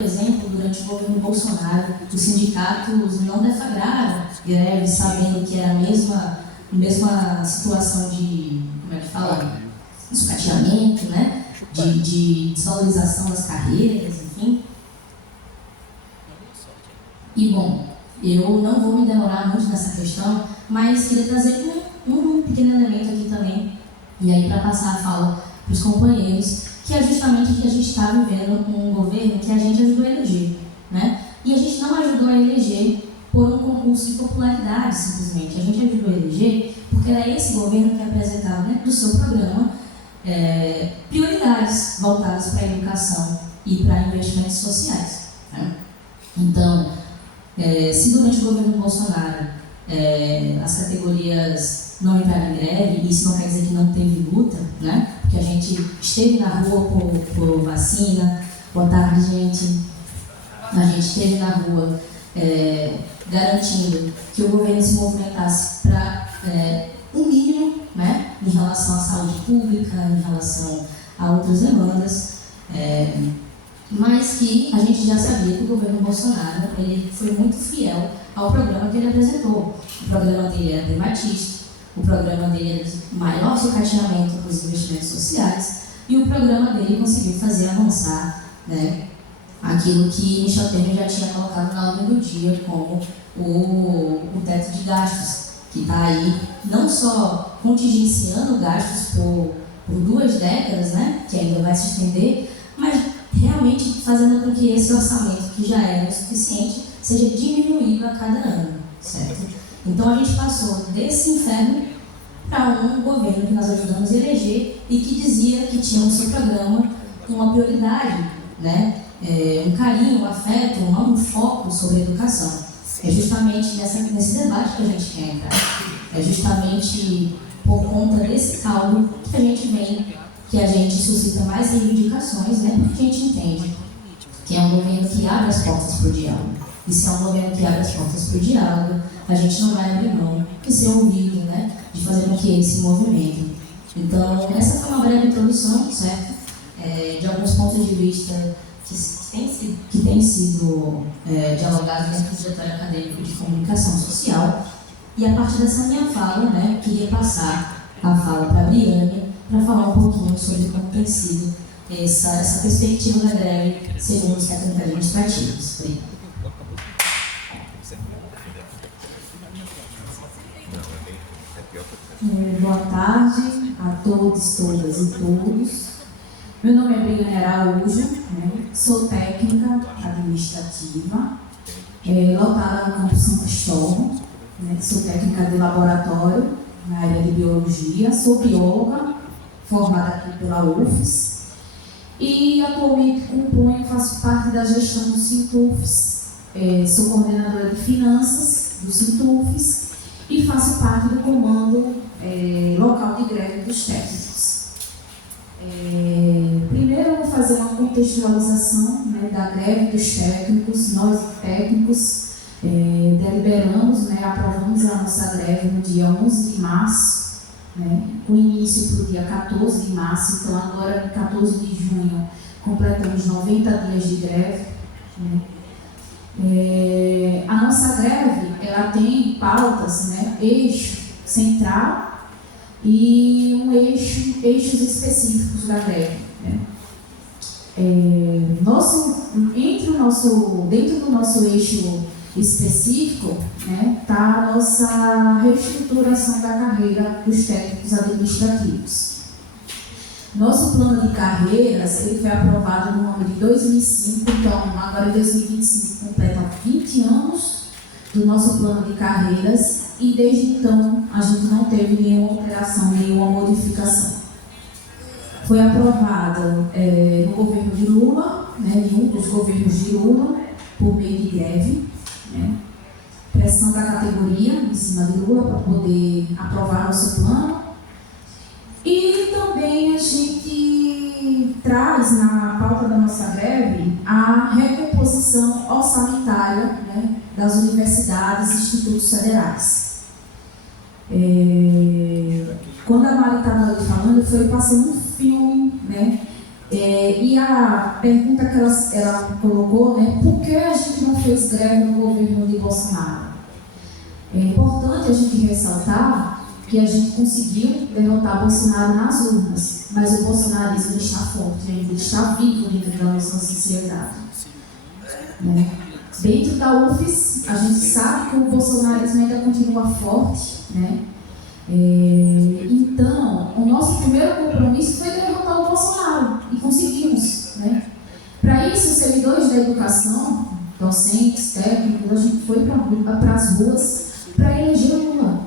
Por exemplo, durante o governo Bolsonaro, os sindicatos não deflagraram greve, sabendo que era a mesma situação de, como é que fala, sucateamento, né? De desvalorização das carreiras, enfim. E, bom, eu não vou me demorar muito nessa questão, mas queria trazer um pequeno elemento aqui também, e aí para passar a fala para os companheiros, que é justamente que a gente está vivendo um governo que a gente ajudou a eleger, né? E a gente não ajudou a eleger por um concurso de popularidade, simplesmente. A gente ajudou a eleger porque era esse governo que apresentava dentro do seu programa prioridades voltadas para a educação e para investimentos sociais, né? Então, se durante o governo Bolsonaro as categorias não entraram em greve, e isso não quer dizer que não teve luta, né? Porque a gente esteve na rua por vacina. Boa tarde, gente. A gente esteve na rua garantindo que o governo se movimentasse para o mínimo, né? Em relação à saúde pública, em relação a outras demandas. Mas que a gente já sabia que o governo Bolsonaro ele foi muito fiel ao programa que ele apresentou. O programa dele era privatista, o programa dele era de maior sucateamento para os investimentos sociais, e o programa dele conseguiu fazer avançar, né, aquilo que Michel Temer já tinha colocado na ordem do dia como o teto de gastos, que está aí não só contingenciando gastos por 2 décadas, né, que ainda vai se estender, mas realmente fazendo com que esse orçamento, que já era o suficiente, seja diminuído a cada ano, certo? Então a gente passou desse inferno para um governo que nós ajudamos a eleger e que dizia que tinha no seu programa uma prioridade, né? Um carinho, um afeto, um foco sobre a educação. É justamente nesse debate que a gente quer entrar. É justamente por conta desse caldo que a gente vem, que a gente suscita mais reivindicações, né? Porque a gente entende que é um governo que abre as portas para o diálogo. E se é um governo que abre as portas para o diálogo, a gente não vai abrir mão de ser ouvido, né? De fazer com que ele se movimente. Então, essa foi uma breve introdução, certo? De alguns pontos de vista que têm sido dialogados dentro do diretório acadêmico de comunicação social. E a partir dessa minha fala, né, queria passar a fala para a Briane, para falar um pouquinho sobre como tem sido essa perspectiva da greve segundo os técnicos administrativos. Boa tarde a todos, todas e todos. Meu nome é Briane Araújo, né? Sou técnica administrativa, lotada no campus São Cristóvão, né? Sou técnica de laboratório na área de biologia, sou bióloga, formada aqui pela UFES, e atualmente faço parte da gestão do Sintufes, sou coordenadora de finanças do Sintufes e faço parte do comando local de greve dos técnicos. Primeiro eu vou fazer uma contextualização, né, da greve dos técnicos. Nós técnicos deliberamos, né, aprovamos a nossa greve no dia 11 de março, né, com início para o dia 14 de março. Então agora, no 14 de junho, completamos 90 dias de greve, né. A nossa greve, ela tem pautas, né, eixo central e eixos específicos da greve, né. Dentro do nosso eixo específico, né, está a nossa reestruturação da carreira dos técnicos administrativos. Nosso plano de carreiras ele foi aprovado no ano de 2005, então agora em 2025 completa 20 anos do nosso plano de carreiras e desde então a gente não teve nenhuma alteração, nenhuma modificação. Foi aprovado no governo de Lula, né, em um dos governos de Lula, por meio de greve, né, pressão da categoria em cima de Lula para poder aprovar nosso plano. E também a gente traz na pauta da nossa greve a recomposição orçamentária, né, das universidades e institutos federais. Quando a Mari estava ali falando, foi passando um filme, né, E a pergunta que ela colocou, né, por que a gente não fez greve no governo de Bolsonaro? É importante a gente ressaltar que a gente conseguiu derrotar Bolsonaro nas urnas, mas o bolsonarismo está forte, ainda está vivo dentro da nossa sociedade. Né? Dentro da UFES, a gente sabe que o bolsonarismo ainda continua forte, né? Então, o nosso primeiro compromisso foi derrotar o Bolsonaro, e conseguimos, né? Para isso, os servidores da educação, docentes, técnicos, a gente foi para as ruas para eleger o Lula.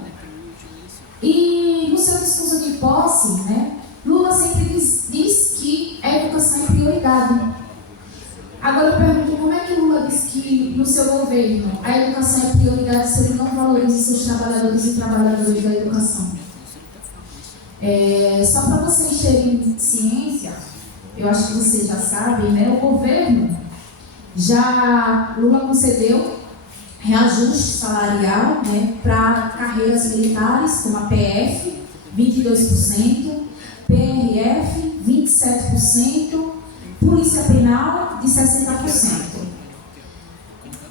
E no seu discurso de posse, né, Lula sempre diz que a educação é prioridade. Agora eu pergunto, como é que Lula diz que no seu governo a educação é prioridade se ele não valoriza seus trabalhadores e trabalhadoras da educação? Só para vocês terem ciência, eu acho que vocês já sabem, né, o governo Lula concedeu reajuste salarial, né, para carreiras militares, como a PF, 22%, PRF, 27%, Polícia Penal, de 60%.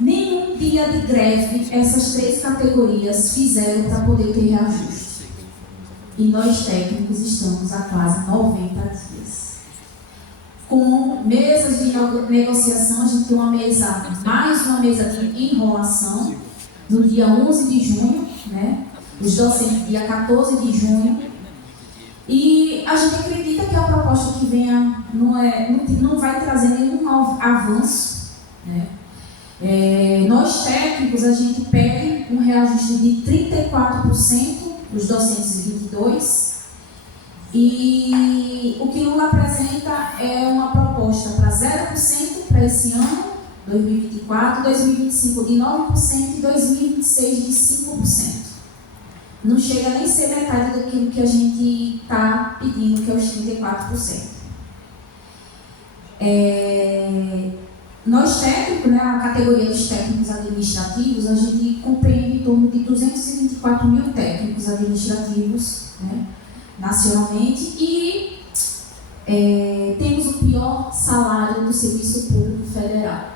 Nenhum dia de greve essas três categorias fizeram para poder ter reajuste. E nós técnicos estamos há quase 90 dias. Com mesas de negociação, a gente tem mais uma mesa de enrolação, no dia 11 de junho, né? Os docentes, dia 14 de junho. E a gente acredita que a proposta que venha não vai trazer nenhum avanço, né? Nós técnicos, a gente pede um reajuste de 34%, os docentes 22%. E o que Lula apresenta é uma proposta para 0% para esse ano, 2024, 2025 de 9% e 2026 de 5%. Não chega nem a ser metade daquilo que a gente está pedindo, que é os 34%. Nós técnicos, né, a categoria dos técnicos administrativos, a gente compreende em torno de 224 mil técnicos administrativos, né, nacionalmente, e temos o pior salário do Serviço Público Federal.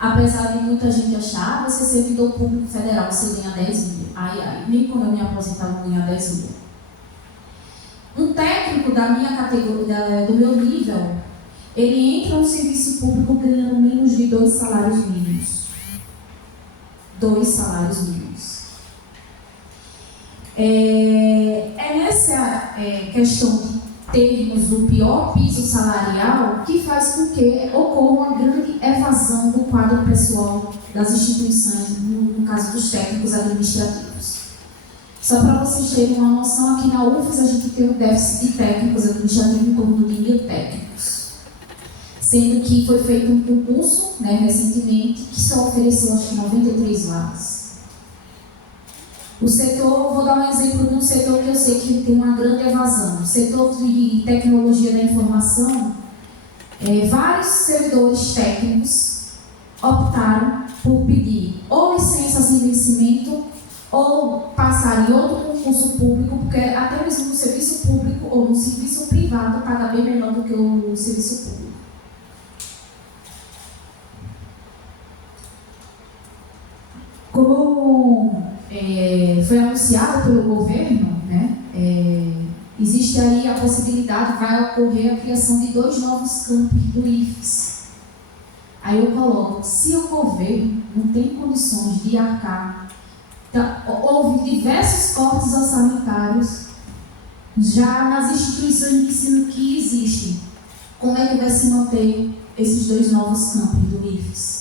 Apesar de muita gente achar, você é servidor público federal, você ganha 10 mil. Nem quando eu me aposentar eu vou ganhar 10 mil. Um técnico da minha categoria, do meu nível, ele entra no serviço público ganhando menos de 2 salários mínimos. 2 salários mínimos. Nessa questão de termos o pior piso salarial que faz com que ocorra uma grande evasão do quadro pessoal das instituições, no caso dos técnicos administrativos. Só para vocês terem uma noção, aqui na UFES a gente tem um déficit de técnicos administrativos em torno de 1.000 técnicos. Sendo que foi feito um concurso, né, recentemente, que só ofereceu acho que 93 vagas. O setor, vou dar um exemplo de um setor que eu sei que tem uma grande evasão. O setor de tecnologia da informação, vários servidores técnicos optaram por pedir ou licença sem vencimento ou passar em outro concurso público, porque até mesmo no serviço público ou no serviço privado paga bem melhor do que o serviço público. Como foi anunciado pelo governo, né, existe aí a possibilidade, vai ocorrer a criação de 2 novos campos do IFES. Aí eu coloco, se o governo não tem condições de arcar, houve diversos cortes orçamentários já nas instituições de ensino que existem. Como é que vai se manter esses 2 novos campos do IFES?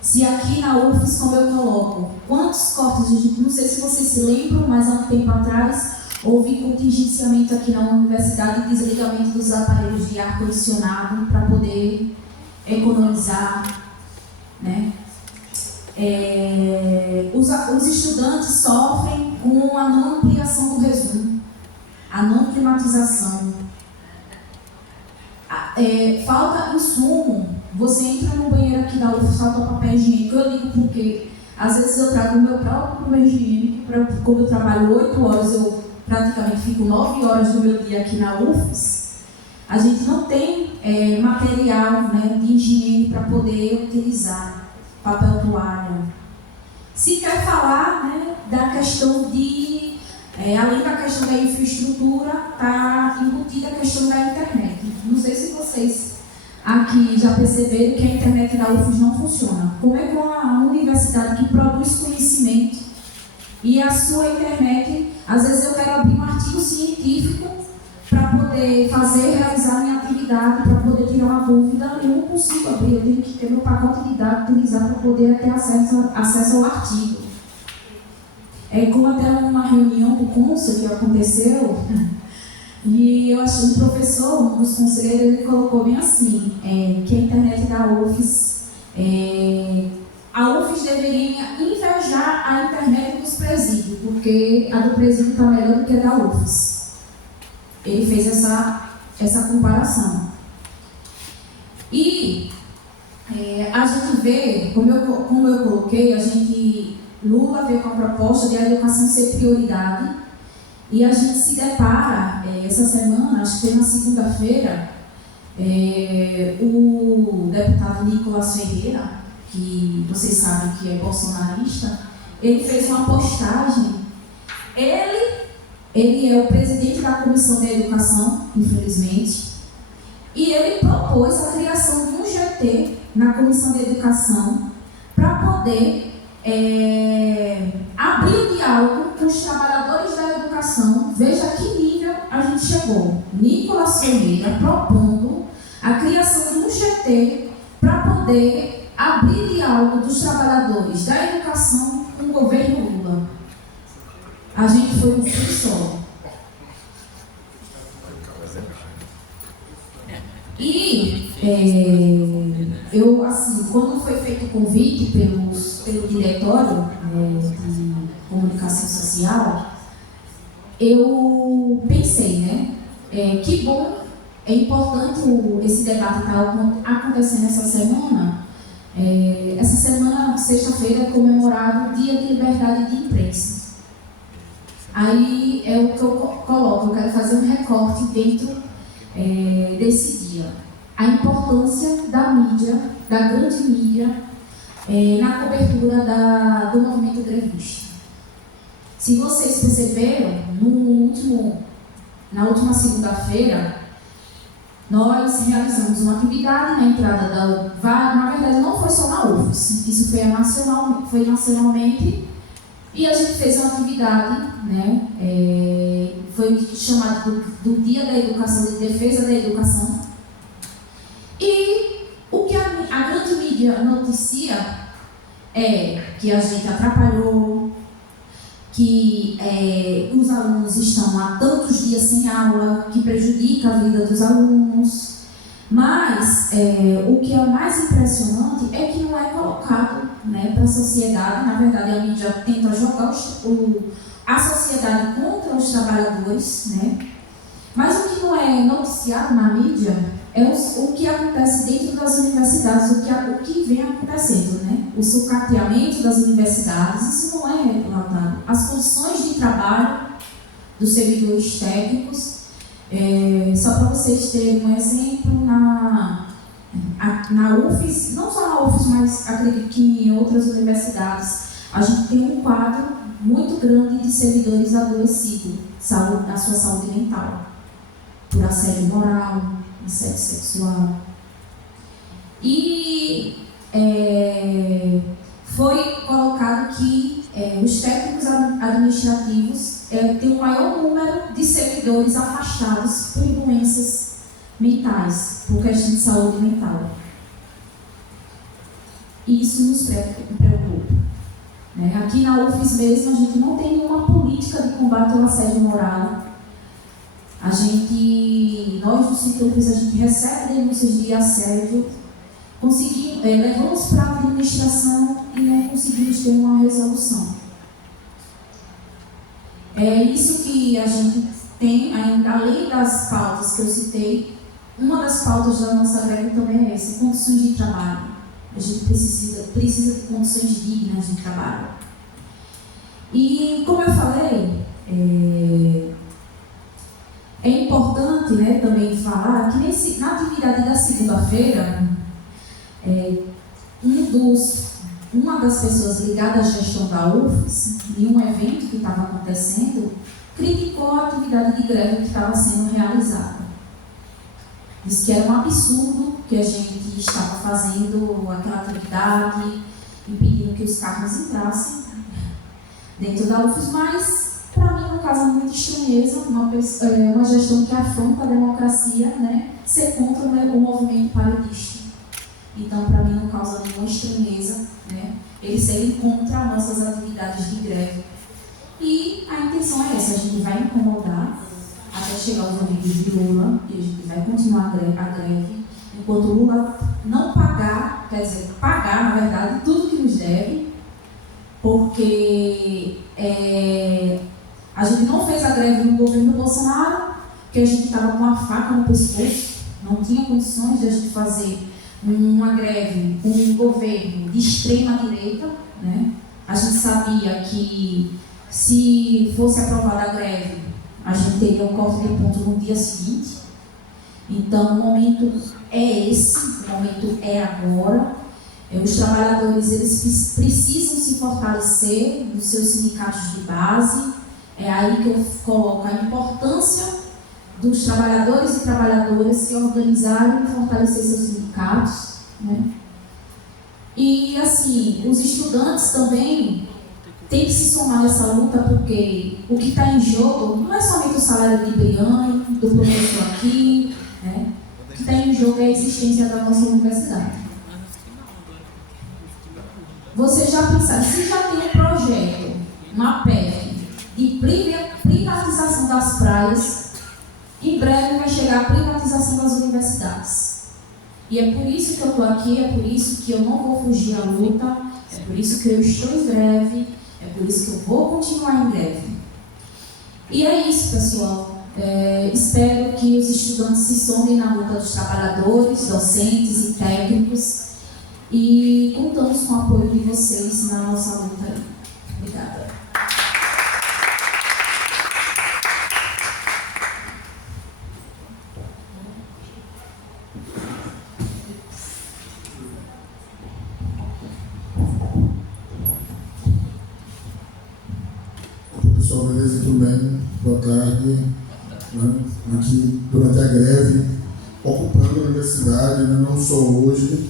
Se aqui na UFES, como eu coloco, quantos cortes, não sei se vocês se lembram, mas há um tempo atrás houve contingenciamento aqui na universidade e desligamento dos aparelhos de ar-condicionado para poder economizar, né? Os estudantes sofrem com a não ampliação do resumo, a não climatização. Falta insumo. Você entra no banheiro aqui da UFES, falta papel higiênico. Eu digo porque às vezes eu trago o meu próprio papel higiênico, como eu trabalho 8 horas, eu praticamente fico 9 horas do meu dia aqui na UFES. a gente não tem material, né, de higiene para poder utilizar, papel toalha. Se quer falar, né, da questão de, além da questão da infraestrutura, está embutida a questão da internet. Não sei se vocês aqui já perceberam que a internet da UFES não funciona. Como é que uma universidade que produz conhecimento e a sua internet, às vezes eu quero abrir um artigo científico para poder realizar minha atividade, para poder tirar uma dúvida, eu não consigo abrir, eu tenho que ter meu pacote de dados, utilizar para poder ter acesso ao artigo. Como até uma reunião do Consul que aconteceu, e eu achei um professor, um dos conselheiros, ele colocou bem assim, que a internet da UFES, a UFES deveria invejar a internet dos presídios, porque a do presídio está melhor do que a da UFES. Ele fez essa comparação. E a gente vê, como eu coloquei, Lula veio com a proposta de a educação ser prioridade, e a gente se depara, essa semana, acho que foi na segunda-feira, o deputado Nicolas Ferreira, que vocês sabem que é bolsonarista, ele fez uma postagem. Ele é o presidente da Comissão de Educação, infelizmente, e ele propôs a criação de um GT na Comissão de Educação para poder abrir o diálogo com os trabalhadores da educação. Veja a que nível a gente chegou. Nicolas Ferreira propondo a criação de um GT para poder abrir diálogo dos trabalhadores da educação com o governo Lula. A gente foi um fio só. E eu, assim, quando foi feito o convite pelo diretório de comunicação social, eu pensei, né? Que bom, é importante esse debate estar acontecendo essa semana. Essa semana, sexta-feira, é comemorado o Dia de Liberdade de Imprensa. Aí é o que eu coloco, eu quero fazer um recorte dentro desse dia. A importância da mídia, da grande mídia, na cobertura do movimento grevista. Se vocês perceberam, na última segunda-feira, nós realizamos uma atividade na entrada na verdade não foi só na UFES, isso foi nacionalmente, e a gente fez uma atividade, né, foi chamado do Dia da Educação, de Defesa da Educação, e o que a grande mídia noticia é que a gente atrapalhou, que os alunos estão há tantos dias sem aula, que prejudica a vida dos alunos, mas o que é mais impressionante é que não é colocado, né, para a sociedade. Na verdade, a mídia tenta jogar a sociedade contra os trabalhadores, né? Mas o que não é noticiado na mídia é o que acontece dentro das universidades, o que vem acontecendo, né? O sucateamento das universidades, isso não é relatado. As condições de trabalho dos servidores técnicos, só para vocês terem um exemplo, na UFES, não só na UFES, mas acredito que em outras universidades, a gente tem um quadro muito grande de servidores adoecidos na sua saúde mental, por assédio moral, assédio sexual. E foi colocado que os técnicos administrativos têm o maior número de servidores afastados por doenças mentais, por questão de saúde mental. E isso nos preocupa. Aqui na UFES mesmo, a gente não tem nenhuma política de combate ao assédio moral. Nós do Cintufes, a gente recebe denúncias de assédio, levamos para a administração e não conseguimos ter uma resolução. É isso que a gente tem, além das pautas que eu citei, uma das pautas da nossa greve também é essa, condições de trabalho. A gente precisa de condições dignas de trabalho. E, como eu falei, é importante, né, também falar que na atividade da segunda-feira, uma das pessoas ligadas à gestão da UFES, em um evento que estava acontecendo, criticou a atividade de greve que estava sendo realizada. Disse que era um absurdo que a gente estava fazendo aquela atividade, impedindo que os carros entrassem dentro da UFES, mas, para mim, não causa muita estranheza uma gestão que afronta a democracia, né, ser contra o movimento paredista. Então, para mim, não causa nenhuma estranheza, né, eles serem contra nossas atividades de greve. E a intenção é essa: a gente vai incomodar até chegar aos ouvidos de Lula, e a gente vai continuar a greve, enquanto Lula não pagar, quer dizer, pagar, na verdade, tudo que nos deve, porque a gente não fez a greve no governo Bolsonaro, porque a gente estava com a faca no pescoço, não tinha condições de a gente fazer uma greve com um governo de extrema direita, né? A gente sabia que se fosse aprovada a greve, a gente teria um corte de ponto no dia seguinte. Então, o momento é esse, o momento é agora. Os trabalhadores, eles precisam se fortalecer nos seus sindicatos de base. É aí que eu coloco a importância dos trabalhadores e trabalhadoras se organizarem e fortalecer seus sindicatos, né? E, assim, os estudantes também têm que se somar nessa luta, porque o que está em jogo não é somente o salário de Briane, do professor aqui, né? O que está em jogo é a existência da nossa universidade. Você já pensaram, se já tem um projeto, uma PEC de privatização das praias, em breve vai chegar a privatização das universidades. E é por isso que eu estou aqui, é por isso que eu não vou fugir à luta, é por isso que eu estou em greve, é por isso que eu vou continuar em greve. E é isso, pessoal. Espero que os estudantes se somem na luta dos trabalhadores, docentes e técnicos, e contamos com o apoio de vocês na nossa luta. Obrigada. Pessoal, beleza? Tudo bem? Boa tarde. Aqui durante a greve, ocupando a universidade, não só hoje,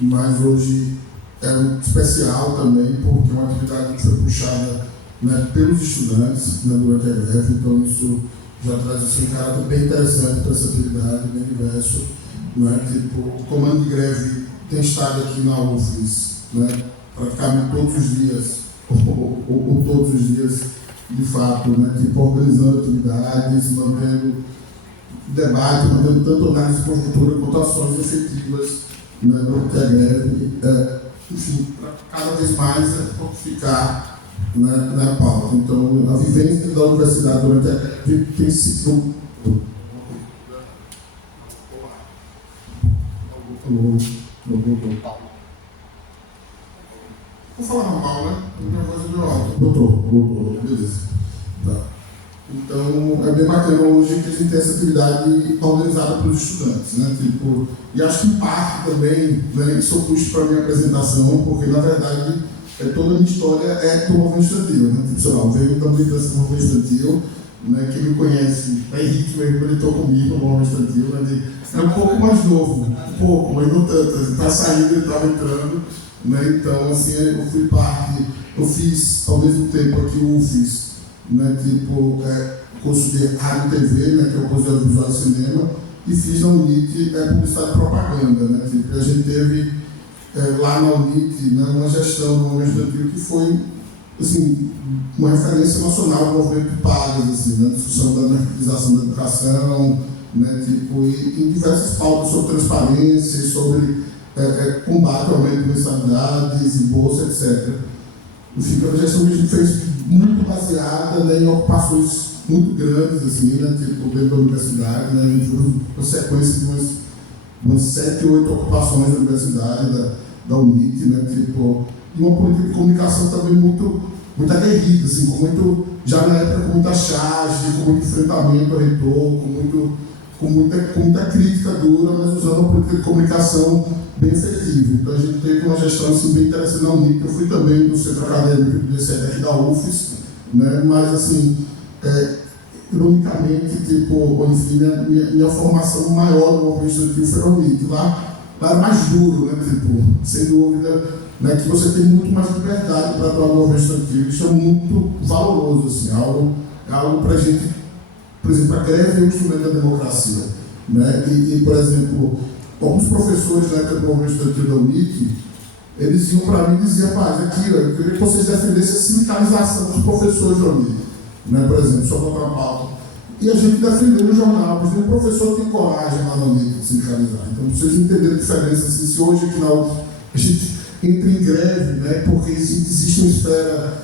mas hoje é um especial também, porque é uma atividade que foi puxada, né, pelos estudantes, né, durante a greve, então isso já traz assim, um caráter bem interessante para essa atividade, bem diverso. Né, tipo, o comando de greve tem estado aqui na UFES, né, praticamente todos os dias, ou todos os dias, de fato, né, tipo, organizando atividades, mantendo debate, mantendo tanto análise de conjuntura quanto ações efetivas, né, durante a greve, enfim, para cada vez mais fortificar, né, na pauta. Então, a vivência da universidade durante a greve tem sido Vou falar normal, né? Minha voz é meio alta. Botou, beleza. Tá. Então, é bem bacana hoje que a gente tem essa atividade organizada pelos estudantes, né? Tipo, e acho que em parte também, né, isso eu puxo para a minha apresentação, porque na verdade toda a minha história é do movimento estudantil, né? Tipo, sei lá, eu venho da militância do movimento estudantil, né? Quem me conhece é Henrique, meu irmão, ele estou comigo no movimento estudantil, né? É um pouco mais novo, um pouco, mas não tanto. Ele está saindo, ele estava entrando. Né? Então, assim, eu fui parte, eu fiz ao mesmo tempo aqui o UFES, né? Tipo, curso de rádio e TV, né? Que é o curso de audiovisual e cinema, e fiz na UNIT publicidade e propaganda, né? Tipo, a gente teve lá na UNIT, né, uma gestão do movimento estudantil que foi, assim, uma referência nacional do movimento Pagas, assim, né? Discussão da mercantilização da educação, né? Tipo, e em diversas pautas sobre transparência, sobre combate ao aumento de mensalidades, bolsa, etc. Enfim, a gestão que a gente fez muito baseada, né, em ocupações muito grandes, assim, né, tipo, dentro da universidade, né, a gente viu uma sequência de umas 7 ou 8 ocupações da universidade, da UNIT, né, tipo, e uma política de comunicação também muito aguerrida, assim, já na época com muita charge, com muito enfrentamento ao reitor, com muito com muita crítica dura, mas usando uma política de comunicação bem efetiva. Então a gente teve uma gestão assim, bem interessante na UNIC. Eu fui também do centro acadêmico do DCE aqui da UFES, né? Mas assim, ironicamente, tipo, enfim, minha formação maior no movimento estudantil foi na UNIC. Lá era mais duro, né? Tipo, sem dúvida, né? Que você tem muito mais liberdade para atuar no movimento estudantil. Isso é muito valoroso, assim, é algo para a gente, por exemplo, a greve é um instrumento da democracia, né? E por exemplo, alguns professores da época do movimento estudantil da UNIC, eles iam para mim e diziam, mas aqui, eu queria que vocês defendessem a sindicalização dos professores da UNIC, né? Por exemplo, só para a pauta. E a gente defendeu no jornal, mas o professor tem coragem lá na UNIC de sindicalizar. Então, vocês entenderam a diferença, assim, se hoje aqui na UNIC a gente entra em greve, né? Porque existe uma esfera,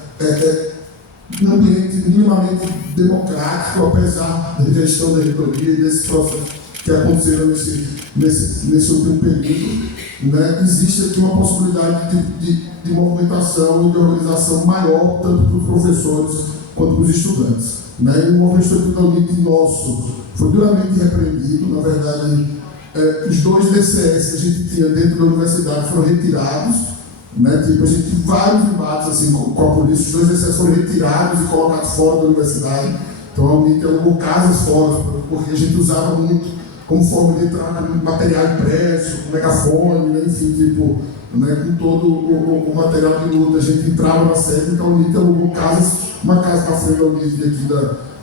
um ambiente minimamente democrático, apesar da gestão da reitoria e desse processo que aconteceram nesse último período, né? Existe aqui uma possibilidade de movimentação e de organização maior, tanto para os professores quanto para os estudantes, né? E o movimento estudantil da UNIC nosso foi duramente repreendido. Na verdade, os 2 DCS que a gente tinha dentro da universidade foram retirados, né? Tipo, a gente teve vários embates assim, com a polícia. Os 2 DCS foram retirados e colocados fora da universidade. Então a UNIC alugou casas fora, porque a gente usava muito como forma de entrar com material impresso, com megafone, né? Enfim, tipo, né? Com todo o material de luta. A gente entrava na sede, então a UNIC alugou casas, uma casa na frente da UNIC aqui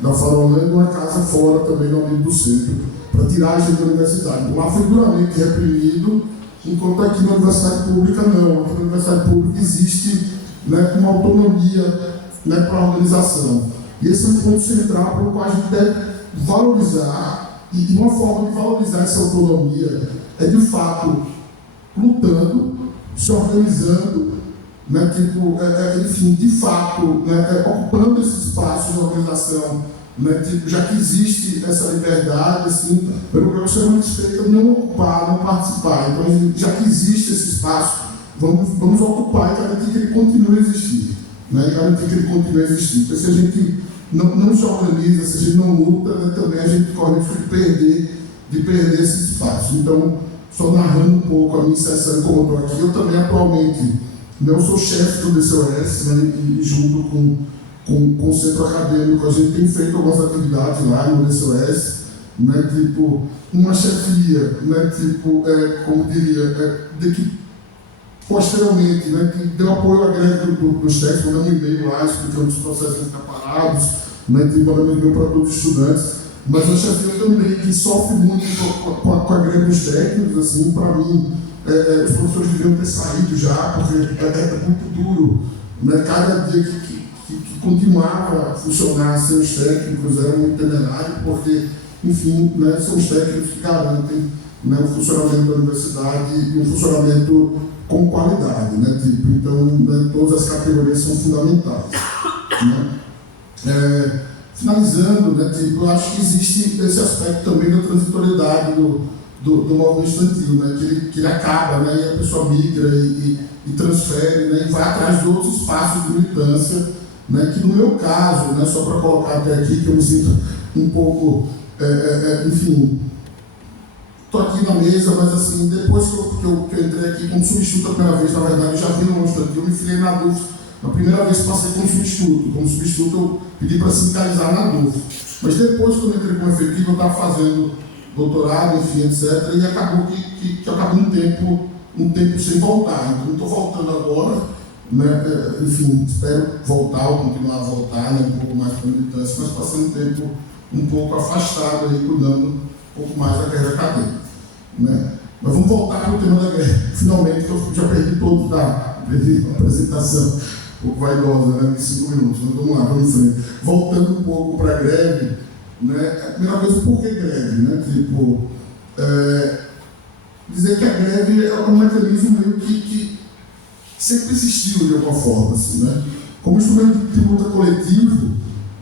da Farolândia e uma casa fora também na UNIC do centro, para tirar a gente da universidade. Então, lá foi duramente reprimido, enquanto aqui na universidade pública não. Aqui na universidade pública existe, né, uma autonomia, né, para a organização. E esse é um ponto central para o qual a gente deve valorizar. E uma forma de valorizar essa autonomia é, de fato, lutando, se organizando, né, tipo, enfim, de fato, né, ocupando esse espaço de organização, né, tipo, já que existe essa liberdade, assim, pelo que eu chamo de respeito, não ocupar, não participar. Então, já que existe esse espaço, vamos ocupar e garantir que ele continue a existir, né, e garantir que ele continue a existir. Porque se a gente não se organiza, se a gente não luta, né, também a gente corre o risco de perder esse espaço. Então, só narrando um pouco a minha inserção como eu estou aqui, eu também atualmente não sou chefe do DCOS, né, e junto com o centro acadêmico a gente tem feito algumas atividades lá no DCOS, né, tipo, uma chefia, né, tipo, como diria, de que posteriormente, né, que deu apoio à greve dos técnicos, mandando um e-mail lá, explicando os processos que estão parados, né, mandando um e-mail para todos os estudantes, mas a chefia também, que sofre muito com a greve dos técnicos, assim, para mim, os professores deviam ter saído já, porque é muito duro, né, cada dia que continuava a funcionar sem os técnicos era muito temerário, porque, enfim, né, são os técnicos que garantem, né, o funcionamento da universidade e um funcionamento com qualidade, né, tipo, então, né, todas as categorias são fundamentais, né. Finalizando, né, tipo, eu acho que existe esse aspecto também da transitoriedade do movimento estudantil, né, que ele acaba, né, e a pessoa migra e transfere, né, e vai atrás de outros espaços de militância, né, que no meu caso, né, só para colocar até aqui, que eu me sinto um pouco, enfim, estou aqui na mesa, mas assim, depois que eu entrei aqui como substituto a primeira vez, na verdade, eu já vi no movimento estudantil, eu me filiei na DUF. Na primeira vez passei como substituto. Como substituto eu pedi para sindicalizar na DUF. Mas depois, quando eu entrei como efetivo, eu estava fazendo doutorado, enfim, etc. E acabou que eu acabei um tempo sem voltar. Então, estou voltando agora, né? Enfim, espero voltar ou continuar a voltar, né? Um pouco mais para a militância, mas passei um tempo um pouco afastado, aí, cuidando um pouco mais da carreira acadêmica, né? Mas vamos voltar para o tema da greve. Finalmente, eu já perdi todos da apresentação. Um pouco vaidosa, né, em 5 minutos, mas vamos lá, vamos em frente. Voltando um pouco para a greve, né, a primeira coisa, por que greve? Né? Tipo, dizer que a greve é um mecanismo meio que sempre existiu de alguma forma, assim, né? Como instrumento de luta coletivo,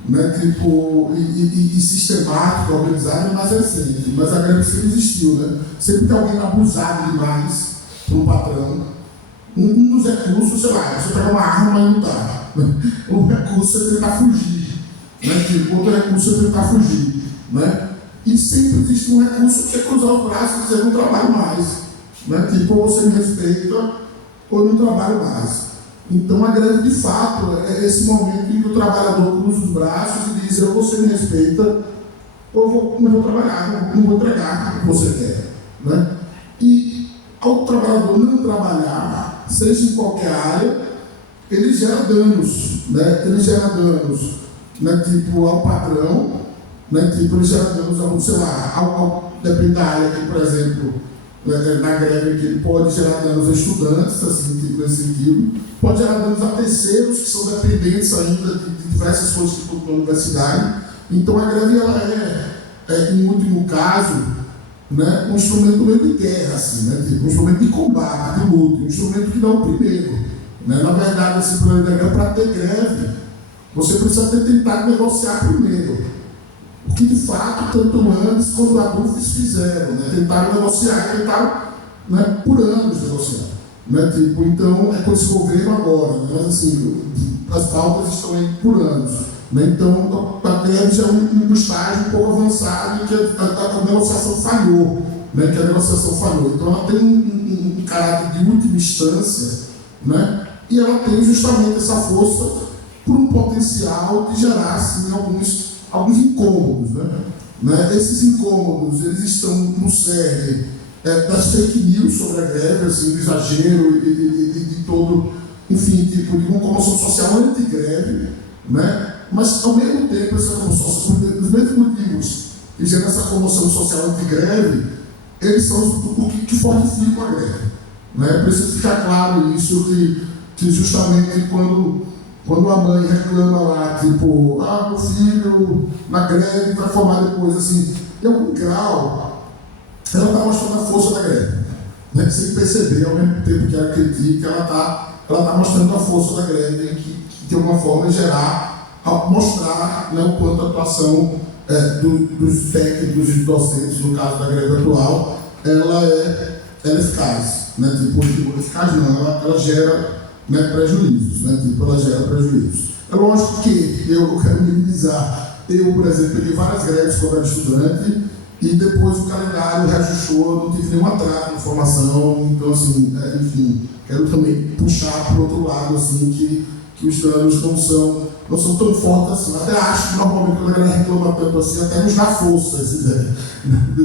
né, tipo, e sistemático, organizado, é mais recente, mas a greve sempre existiu, né? Sempre tem alguém abusado demais por um patrão. Um dos recursos, sei lá, você pegar uma arma e lutar. O recurso é tentar fugir. Né? Outro recurso é tentar fugir. Né? E sempre existe um recurso que é cruzar os braços e dizer, eu não trabalho mais. Né? Tipo, ou você me respeita, ou eu não trabalho mais. Então, a greve, de fato, é esse momento em que o trabalhador cruza os braços e diz, ou você me respeita, ou eu não vou trabalhar, não vou entregar o que você quer. Né? E, ao trabalhador não trabalhar, seja em qualquer área, ele gera danos. Né? Ele gera danos, né? Tipo, ao patrão, né? Tipo, ele gera danos ao, sei lá, depende da área que, por exemplo, na greve, que ele pode gerar danos a estudantes, assim, tipo, nesse sentido, pode gerar danos a terceiros que são dependentes ainda de diversas coisas que estão na universidade. Então a greve ela em último caso, né, um instrumento meio de guerra, assim, né, tipo, um instrumento de combate, de luta, um instrumento que dá o primeiro. Né? Na verdade, esse plano de greve, para ter greve, você precisa ter tentado negociar primeiro. O que de fato, tanto antes quanto adultos fizeram, né? Tentaram negociar, né, por anos negociar. Né? Tipo, então, é com esse governo agora, né? Mas assim, as pautas estão aí por anos. Né? Então, a greve já é um estágio um pouco avançado em que a negociação falhou. Né? Que a negociação falhou. Então, ela tem um caráter de última instância, né? E ela tem justamente essa força por um potencial de gerar assim, alguns incômodos. Né? Esses incômodos, eles estão no cerne das fake news sobre a greve, assim, do exagero e de todo, enfim, tipo, de uma comoção social anti-greve, né? Mas, ao mesmo tempo, essa comoção social, os mesmos motivos que geram essa comoção social anti-greve, eles são o que fortificam a greve. Né? Precisa ficar claro isso, que justamente quando a mãe reclama lá, tipo, meu filho na greve vai formar depois, assim, em algum grau, ela está mostrando a força da greve. Né? Sem perceber, ao mesmo tempo que ela critica, ela tá mostrando a força da greve, que de alguma forma mostrar, né, o quanto a atuação dos técnicos e docentes, no caso da greve atual, ela é eficaz. Né? Tipo, eficaz não, ela gera, né, prejuízos, né? Tipo, ela gera prejuízos. É lógico que eu quero minimizar. Eu, por exemplo, peguei várias greves quando era estudante e depois o calendário reajustou, não tive nenhum atraso na formação. Então, assim, enfim, quero também puxar para o outro lado, assim, que os danos não são tão fortes assim. Até acho que normalmente quando a galera reclama tanto assim, até nos dá força essa ideia, né?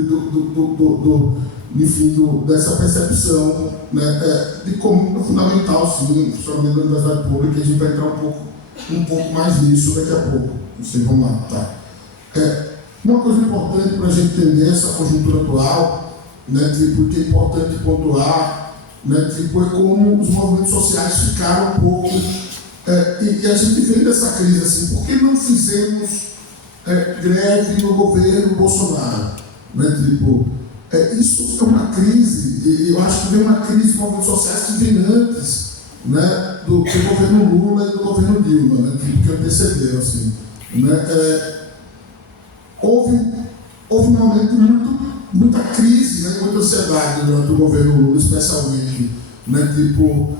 Dessa percepção, né, de como é fundamental, sim, principalmente da universidade pública, e a gente vai entrar um pouco mais nisso daqui a pouco. Não sei, vamos lá, tá? Uma coisa importante para a gente entender essa conjuntura atual, né, tipo, que é importante pontuar, né, tipo, é como os movimentos sociais ficaram um pouco, e a gente vem dessa crise assim, por que não fizemos greve no governo Bolsonaro? Né, tipo, isso é uma crise, e eu acho que vem uma crise de movimentos sociais que vem antes, né, do governo Lula e do governo Dilma, né, que antecederam, assim. Né, houve um momento muita crise, né, muita ansiedade durante o governo Lula, especialmente, né, tipo,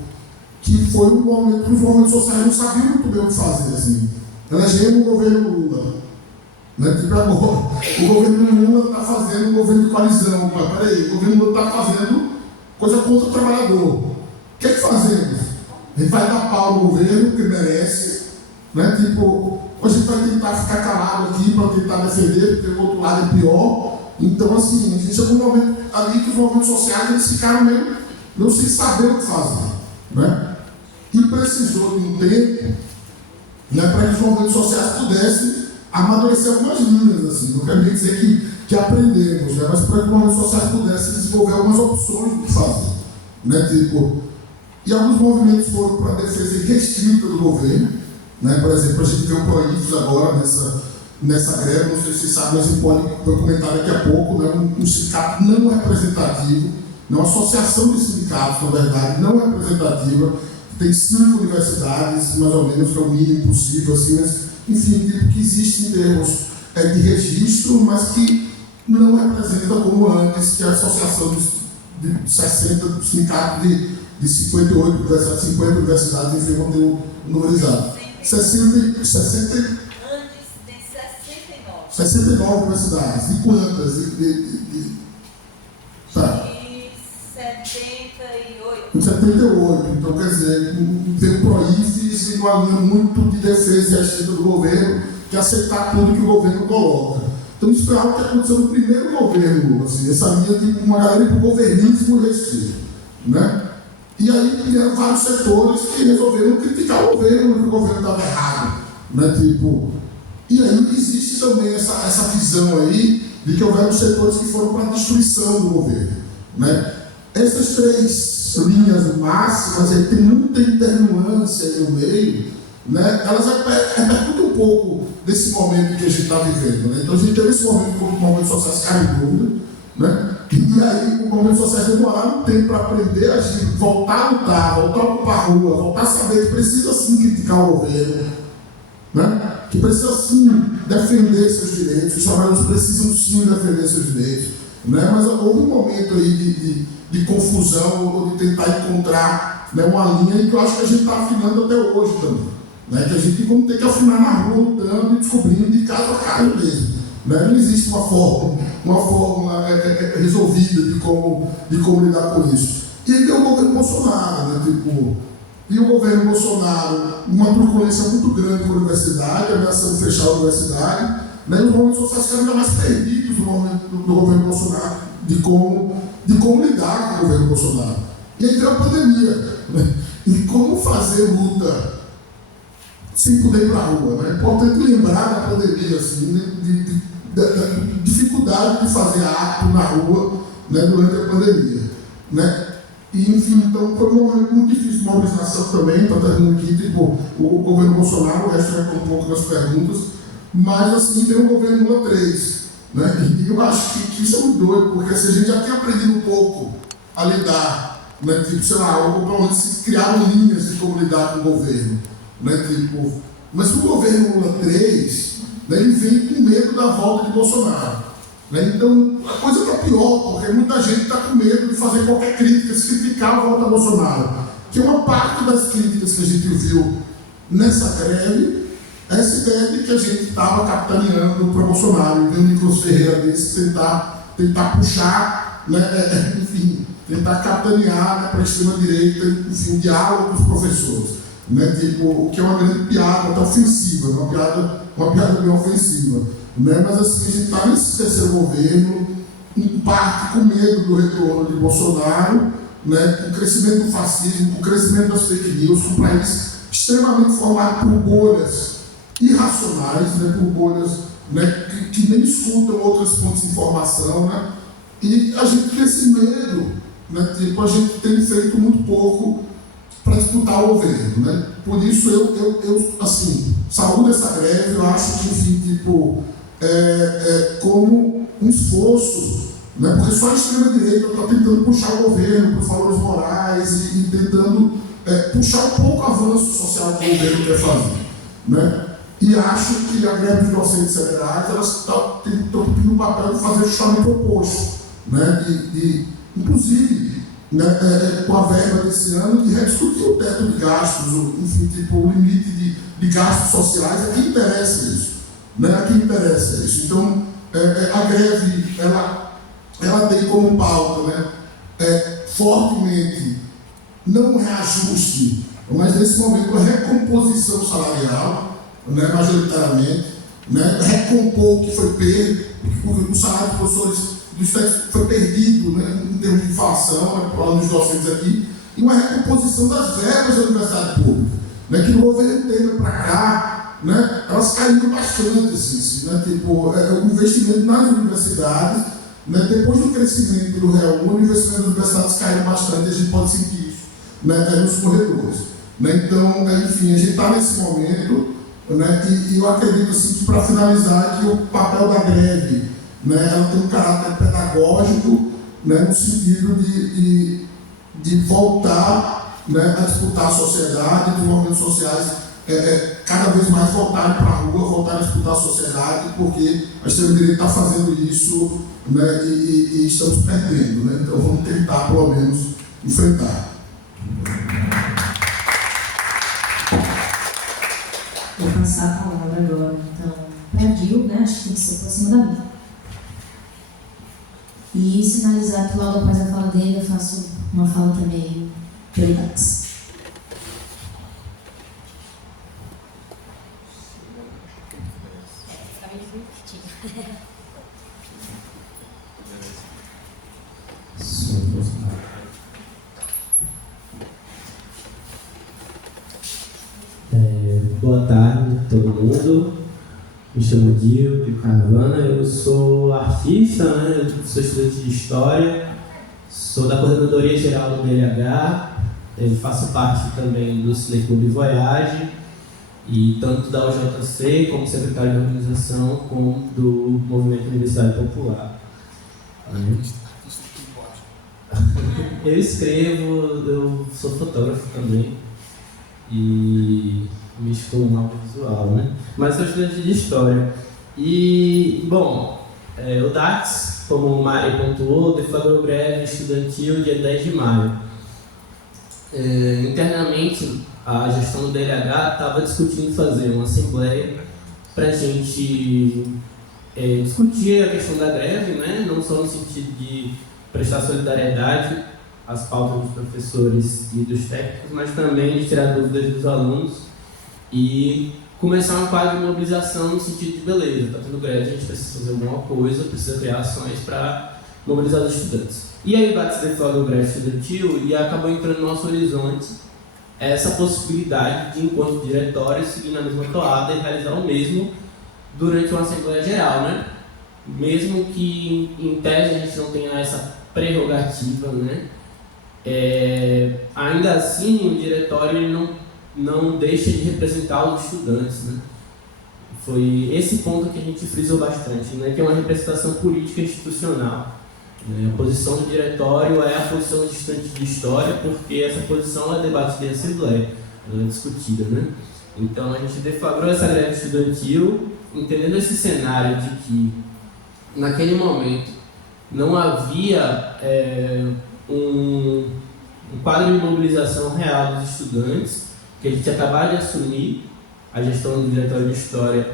que foi um momento que os movimentos sociais não sabiam muito bem o que fazer, assim. Elegemos o governo Lula. Né? Tipo, agora, o governo Lula está fazendo um governo de coalizão. Mas peraí, o governo Lula está fazendo coisa contra o trabalhador. O que fazemos? A gente vai dar pau no governo, que merece. Né? Tipo, ou a gente vai tentar ficar calado aqui para tentar defender, porque o outro lado é pior. Então, assim, a gente chegou um momento ali que os movimentos sociais eles ficaram meio não sem saber o que fazer. Né? E precisou de um tempo, né, para que os movimentos sociais pudessem amadurecer algumas linhas, assim, não quer dizer que aprendemos, né? Mas para que os movimentos sociais pudessem desenvolver algumas opções do que fazer. Né? Tipo, e alguns movimentos foram para a defesa irrestrita do governo, né? Por exemplo, a gente vê o Proífes agora nessa greve, não sei se vocês sabem, mas a gente pode comentar daqui a pouco, né? Um sindicato não representativo, uma associação de sindicatos, na verdade, não representativa, que tem 5 universidades, mais ou menos, que é o mínimo possível, assim, mas, enfim, tipo, que existe em termos de registro, mas que não representa como antes, que a associação de 60, do sindicato de 58 universidades, 50 universidades, enfim, vão ter um número exato. 60, Antes tem 69. 69 universidades. E quantas? Tá. Em 78. Então, quer dizer, veio PROIFES e uma linha muito de defesa e agenda do governo, que aceitar tudo que o governo coloca. Então, isso foi algo que aconteceu no primeiro governo, assim, essa linha de uma galera para o governismo restrito, né? E aí vieram vários setores que resolveram criticar o governo, que o governo estava errado, né? Tipo, e aí existe também essa visão aí de que houveram setores que foram para a destruição do governo, né? Essas três linhas máximas, aí tem muita internuância aí no meio, né? Elas repercutem um pouco desse momento que a gente está vivendo, né? Então a gente teve esse momento como o movimento social se cai em dúvida, né? E aí o movimento social demorar um tempo para aprender a agir, voltar a lutar, voltar a ocupar a rua, voltar a saber que precisa sim criticar o governo, né? Que precisa sim defender seus direitos, os trabalhadores precisam sim defender seus direitos, né? Mas houve um momento aí de confusão ou de tentar encontrar, né, uma linha e que eu acho que a gente está afinando até hoje também, né? Que a gente vai ter que afinar na rua, lutando e descobrindo de caso a caso mesmo, né? Não existe uma fórmula resolvida de como lidar com isso. E aí veio o governo Bolsonaro, né? Tipo, e o governo Bolsonaro, uma turbulência muito grande com a universidade, ameaçando fechar a universidade, né? E os movimentos sociais ficaram ainda mais perdidos no momento do governo Bolsonaro, de como lidar com o governo Bolsonaro. E aí veio a pandemia, né? E como fazer luta sem poder ir para a rua, né? É importante lembrar da pandemia, assim, da dificuldade de fazer ato na rua, né, durante a pandemia, né? E, enfim, então foi um momento muito difícil de mobilização também, para terminar aqui, tipo, o governo Bolsonaro, o resto vai um pouco nas perguntas, mas assim, tem o governo Lula 3, né? E eu acho que isso é muito doido, porque se a gente já tem aprendido um pouco a lidar, né, tipo, sei lá, ou pelo menos se criaram linhas de como lidar com o governo, né, tipo, mas o governo Lula 3, né, ele vem com medo da volta de Bolsonaro, né? Então a coisa está pior, porque muita gente está com medo de fazer qualquer crítica, se criticar a volta a Bolsonaro, que uma parte das críticas que a gente viu nessa greve, essa ideia de que a gente estava capitaneando para Bolsonaro, e ver o Nicolas Ferreira desse tentar puxar, né, enfim, tentar capitanear, né, para a extrema-direita, enfim, o diálogo com os professores, né, tipo, o que é uma grande piada, até ofensiva, uma piada bem ofensiva, né, mas assim, a gente está nesse terceiro governo, em parte com medo do retorno de Bolsonaro, né, com o crescimento do fascismo, com o crescimento das fake news, com um país extremamente formado por bolhas irracionais, né, por bolhas, né, que nem escutam outras fontes de informação, né, e a gente tem esse medo, né, tipo, a gente tem feito muito pouco para disputar o governo, né. Por isso eu assim, saúdo essa greve, eu acho que, enfim, tipo, como um esforço, né, porque só a extrema-direita está tentando puxar o governo por valores morais e tentando puxar um pouco o avanço social que o governo quer fazer, né. E acho que a greve dos docentes federais, elas estão tendo o papel de fazer justamente o oposto, né, inclusive, né, com a verba desse ano, de rediscutir o teto de gastos, enfim, tipo, o limite de gastos sociais, é que interessa isso, né, é que interessa isso. Então, a greve, ela tem como pauta, né, fortemente, não um reajuste, mas nesse momento a recomposição salarial, né, majoritariamente, né, recompor o que foi perdido, o salário dos professores do Estado foi perdido, né, em termos de inflação, né, falando dos docentes aqui, e uma recomposição das verbas da universidade pública, né, que no governo teve para cá, né, elas caíram bastante, assim, né, tipo, o investimento nas universidades, né, depois do crescimento do real, o investimento das universidades caiu bastante, a gente pode sentir isso, né, nos corredores, né, então, enfim, a gente está nesse momento, né, e eu acredito assim, que, para finalizar, que o papel da greve, né, ela tem um caráter pedagógico, né, no sentido de voltar, né, a disputar a sociedade, de movimentos sociais cada vez mais voltarem para a rua, voltarem a disputar a sociedade, porque a extrema-direita está fazendo isso, né, e estamos perdendo, né, então vamos tentar, pelo menos, enfrentar. Vou passar a palavra agora, então, para viu, né? Acho que tem que ser por cima da mim. E sinalizar que logo após a fala dele eu faço uma fala também pelo Dax. Boa tarde a todo mundo. Me chamo Dio Caravana, eu sou artista, né? Eu sou estudante de História, sou da Coordenadoria Geral do BLH, eu faço parte também do Cineclube Voyage, e tanto da UJC como secretário de organização, como do Movimento Universitário Popular. Eu escrevo, eu sou fotógrafo também, e mexo com audiovisual, né? Mas sou estudante de História. E, bom, o DAX, como o Mari pontuou, deflagrou greve estudantil dia 10 de maio. Internamente, a gestão do DLH estava discutindo fazer uma assembleia para a gente discutir a questão da greve, né? Não só no sentido de prestar solidariedade às pautas dos professores e dos técnicos, mas também de tirar dúvidas dos alunos e começar um quadro de mobilização no sentido de beleza, está tendo greve, a gente precisa fazer alguma coisa, precisa criar ações para mobilizar os estudantes. E aí o DAX deflagrou greve estudantil e acabou entrando no nosso horizonte essa possibilidade de, enquanto diretório, seguir na mesma toada e realizar o mesmo durante uma Assembleia Geral, né? Mesmo que, em tese, a gente não tenha essa prerrogativa, né? Ainda assim, o diretório ele não deixa de representar os estudantes, né? Foi esse ponto que a gente frisou bastante, né? Que é uma representação política institucional. Né? A posição do diretório é a posição dos estudantes de História, porque essa posição é debatida em Assembleia, ela é discutida, né? Então a gente deflagrou essa greve estudantil, entendendo esse cenário de que, naquele momento, não havia um quadro de mobilização real dos estudantes, que a gente acabava de assumir a gestão do Diretório de História.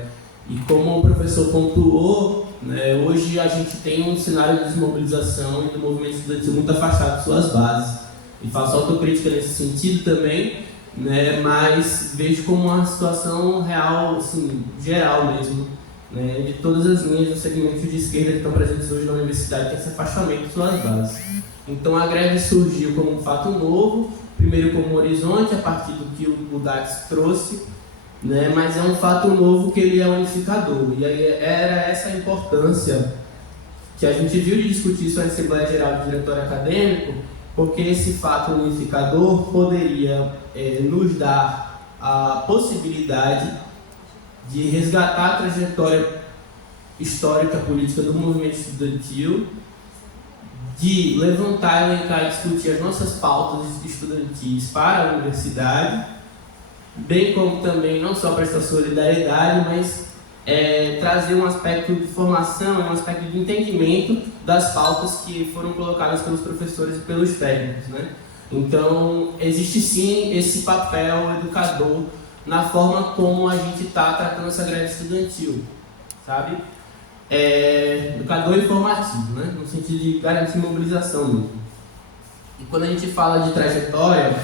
E como o professor pontuou, né, hoje a gente tem um cenário de desmobilização e do movimento estudantil muito afastado de suas bases. E faço autocrítica nesse sentido também, né, mas vejo como uma situação real, assim, geral mesmo, né, de todas as linhas do segmento de esquerda que estão presentes hoje na universidade, tem esse afastamento de suas bases. Então a greve surgiu como um fato novo, primeiro como um horizonte, a partir do que o DAX trouxe, né, mas é um fato novo que ele é unificador. E aí era essa a importância que a gente viu de discutir isso na Assembleia Geral do Diretório Acadêmico, porque esse fato unificador poderia nos dar a possibilidade de resgatar a trajetória histórica política do movimento estudantil, de levantar, elencar e discutir as nossas pautas estudantis para a universidade, bem como também não só prestar solidariedade, mas trazer um aspecto de formação, um aspecto de entendimento das pautas que foram colocadas pelos professores e pelos técnicos, né? Então, existe sim esse papel educador na forma como a gente está tratando essa greve estudantil, sabe? Educador e formativo, né? No sentido de garantir mobilização mesmo. E quando a gente fala de trajetória,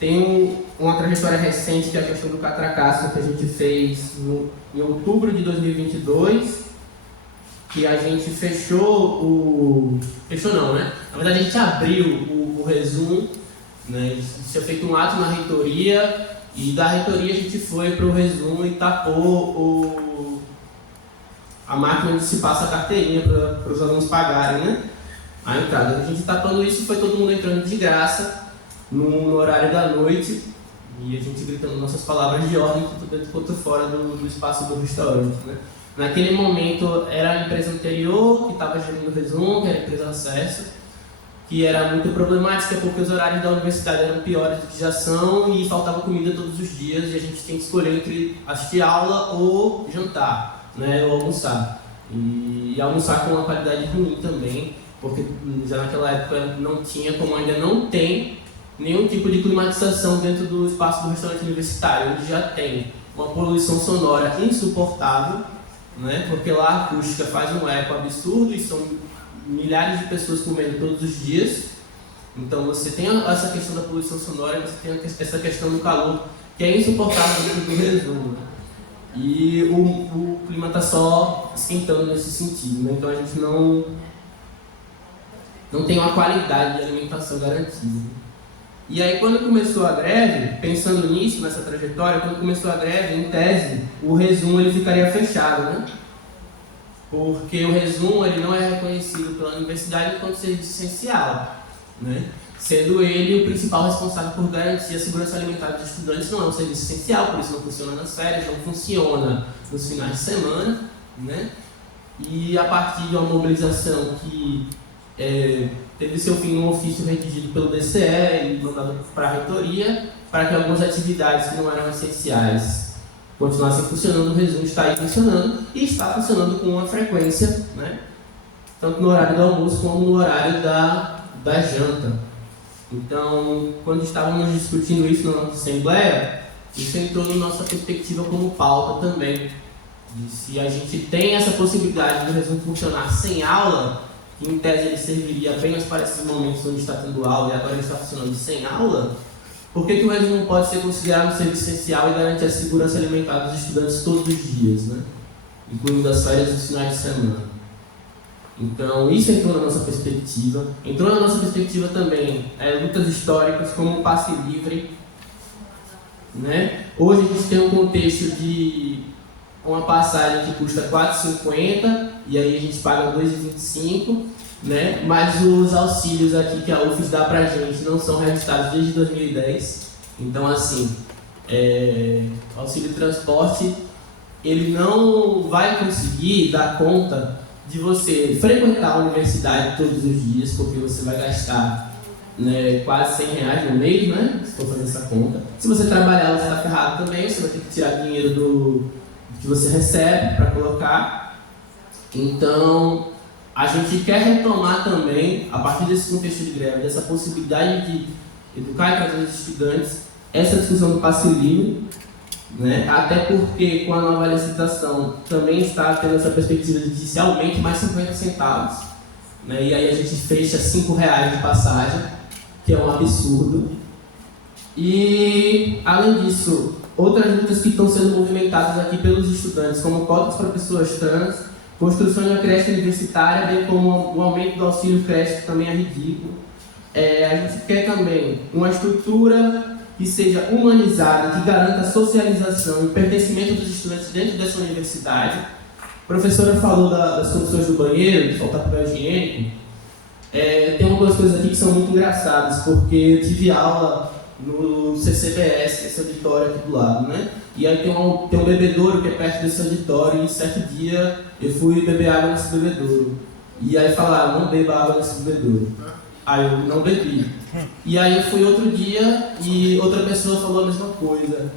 tem uma trajetória recente, que é a questão do Catracaço, que a gente fez em outubro de 2022, que a gente fechou não, né? Na verdade, a gente abriu o resumo, né? A gente tinha feito um ato na reitoria, e da reitoria a gente foi para o resumo e tapou a máquina onde se passa a carteirinha para os alunos pagarem, né? A entrada. A gente tapando isso, foi todo mundo entrando de graça no horário da noite, e a gente gritando nossas palavras de ordem, tanto dentro quanto fora do espaço do restaurante, né? Naquele momento era a empresa anterior que estava gerindo o resumo, que era a empresa Acesso, que era muito problemática porque os horários da universidade eram piores do que já são e faltava comida todos os dias e a gente tem que escolher entre assistir aula ou jantar, né, ou almoçar. E almoçar com uma qualidade ruim também, porque já naquela época não tinha, como ainda não tem, nenhum tipo de climatização dentro do espaço do restaurante universitário, onde já tem. uma poluição sonora insuportável, né? Porque lá a acústica faz um eco absurdo e são milhares de pessoas comendo todos os dias. Então você tem essa questão da poluição sonora, você tem essa questão do calor, que é insuportável dentro do resumo. Né? E o clima está só esquentando nesse sentido, né? Então a gente não tem uma qualidade de alimentação garantida. E aí quando começou a greve, pensando nisso, nessa trajetória, quando começou a greve, em tese, o resumo ele ficaria fechado, né? Porque o resumo ele não é reconhecido pela universidade enquanto serviço essencial, né? Sendo ele o principal responsável por garantir a segurança alimentar dos estudantes, não é um serviço essencial, por isso não funciona nas férias, não funciona nos finais de semana, né? E a partir de uma mobilização que teve seu fim num ofício redigido pelo DCE e mandado para a reitoria, para que algumas atividades que não eram essenciais continuassem funcionando, o resumo está aí funcionando e está funcionando com uma frequência, né? Tanto no horário do almoço como no horário da janta. Então, quando estávamos discutindo isso na nossa assembleia, isso entrou na nossa perspectiva como pauta também. E se a gente tem essa possibilidade do resumo funcionar sem aula, que em tese ele serviria apenas para esses momentos onde está tendo aula e agora ele está funcionando sem aula, por que o resumo pode ser considerado um serviço essencial e garantir a segurança alimentar dos estudantes todos os dias, né? Incluindo as férias e os finais de semana? Então, isso entrou na nossa perspectiva. Entrou na nossa perspectiva também lutas históricas como o passe livre, né? Hoje a gente tem um contexto de uma passagem que custa R$ 4,50 e aí a gente paga R$ 2,25, né? Mas os auxílios aqui que a UFES dá pra gente não são registrados desde 2010. Então, assim, o auxílio de transporte ele não vai conseguir dar conta de você frequentar a universidade todos os dias, porque você vai gastar, né, quase R$100 no mês, né? Se for fazer essa conta. Se você trabalhar, você está ferrado também, você vai ter que tirar dinheiro do que você recebe para colocar. Então, a gente quer retomar também, a partir desse contexto de greve, dessa possibilidade de educar e trazer os estudantes, essa discussão do passe livre, né? Até porque com a nova licitação também está tendo essa perspectiva de inicialmente mais 50 centavos, né? E aí a gente fecha R$5 de passagem, que é um absurdo. E além disso, outras lutas que estão sendo movimentadas aqui pelos estudantes, como cotas para pessoas trans, construção de uma creche universitária, bem como o aumento do auxílio creche, que também é ridículo. A gente quer também uma estrutura que seja humanizada, que garanta a socialização e pertencimento dos estudantes dentro dessa universidade. A professora falou das condições do banheiro, de faltar papel higiênico. Tem algumas coisas aqui que são muito engraçadas, porque eu tive aula no CCBS, esse auditório aqui do lado, né? E aí tem um bebedouro que é perto desse auditório, e certo dia eu fui beber água nesse bebedouro. E aí falaram, não beba água nesse bebedouro. Aí eu não bebi. E aí eu fui outro dia e outra pessoa falou a mesma coisa.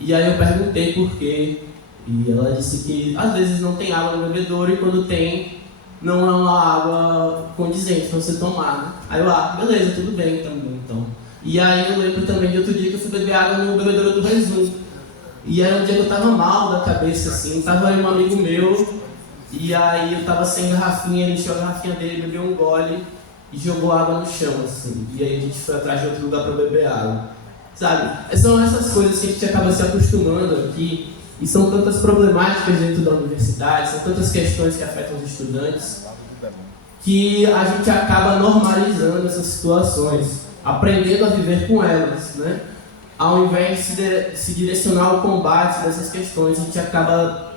E aí eu perguntei por quê. E ela disse que às vezes não tem água no bebedouro e quando tem, não é uma água condizente para você tomar, né? Aí eu, beleza, tudo bem também, então. E aí eu lembro também de outro dia que eu fui beber água no bebedouro do Resumo. E era um dia que eu tava mal da cabeça, assim, tava aí um amigo meu, e aí eu tava sem garrafinha, ele encheu a garrafinha dele, bebeu um gole e jogou água no chão, assim. E aí a gente foi atrás de outro lugar para beber água. Sabe? São essas coisas que a gente acaba se acostumando aqui, e são tantas problemáticas dentro da universidade, são tantas questões que afetam os estudantes, que a gente acaba normalizando essas situações, aprendendo a viver com elas, né? Ao invés de se direcionar ao combate dessas questões, a gente acaba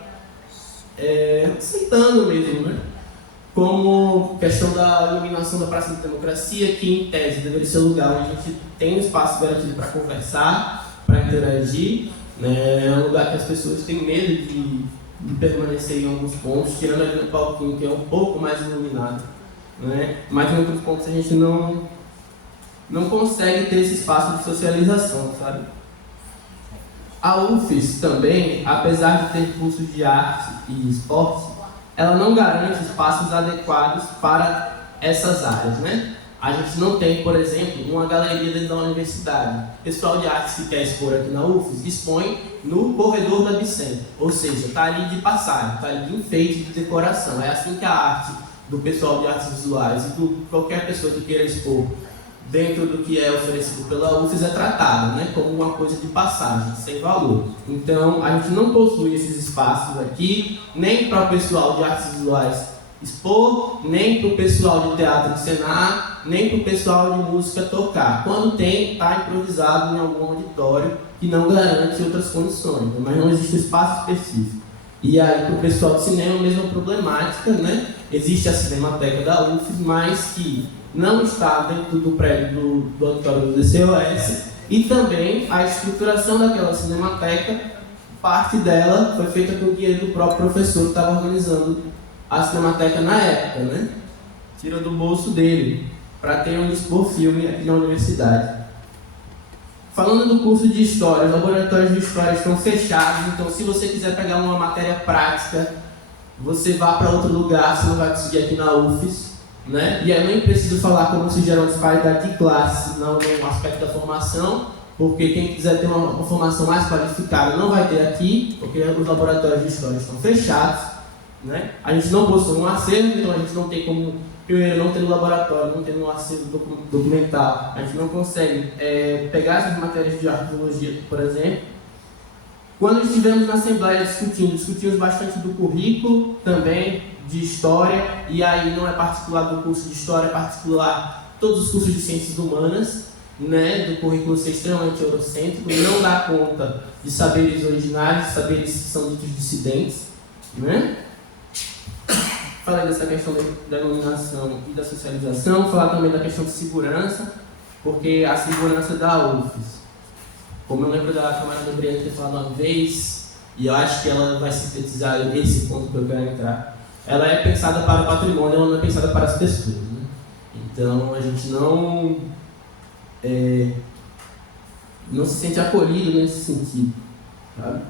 aceitando mesmo, né? Como questão da iluminação da Praça da Democracia, que em tese deveria ser um lugar onde a gente tem um espaço garantido para conversar, para interagir, né? É um lugar que as pessoas têm medo de permanecer em alguns pontos, tirando ali no palquinho, que é um pouco mais iluminado, né? Mas em outros pontos a gente não consegue ter esse espaço de socialização, sabe? A UFES também, apesar de ter cursos de arte e esporte, ela não garante espaços adequados para essas áreas, né? A gente não tem, por exemplo, uma galeria dentro da universidade. O pessoal de artes que quer expor aqui na UFES expõe no corredor da Bicentro, ou seja, está ali de passagem, está ali de enfeite, de decoração. É assim que a arte do pessoal de artes visuais e de qualquer pessoa que queira expor dentro do que é oferecido pela UFES é tratada, né, como uma coisa de passagem, sem valor. Então, a gente não possui esses espaços aqui, nem para o pessoal de artes visuais expor, nem para o pessoal de teatro encenar, nem para o pessoal de música tocar. Quando tem, está improvisado em algum auditório que não garante outras condições, mas não existe espaço específico. E aí, para o pessoal de cinema, a mesma problemática, né? Existe a Cinemateca da UFES, mas que não está dentro do prédio do auditório do DCOS, e também a estruturação daquela cinemateca, parte dela foi feita com o dinheiro do próprio professor que estava organizando a cinemateca na época, né? Tira do bolso dele, para ter onde expor filme aqui na universidade. Falando do curso de História, os laboratórios de História estão fechados, então se você quiser pegar uma matéria prática, você vá para outro lugar, você não vai conseguir aqui na UFES, né? E aí eu nem preciso falar como se gera uma disparidade de classe no aspecto da formação, porque quem quiser ter uma formação mais qualificada não vai ter aqui, porque os laboratórios de História estão fechados, né? A gente não possui um acervo, então a gente não tem como, primeiro, não ter no laboratório, não ter um acervo documental, a gente não consegue pegar essas matérias de arqueologia, por exemplo. Quando estivemos na Assembleia discutimos bastante do currículo também, de História, e aí não é particular do curso de História, é particular todos os cursos de Ciências Humanas, né, do currículo ser extremamente eurocêntrico, não dá conta de saberes originários, de saberes que são ditos dissidentes, né? Falei dessa questão da iluminação e da socialização, falar também da questão de segurança, porque a segurança da UFES, como eu lembro da camarada Briana ter falado uma vez, e eu acho que ela vai sintetizar esse ponto que eu quero entrar, ela é pensada para o patrimônio, ela não é pensada para as pessoas, né? Então a gente não se sente acolhido nesse sentido, sabe?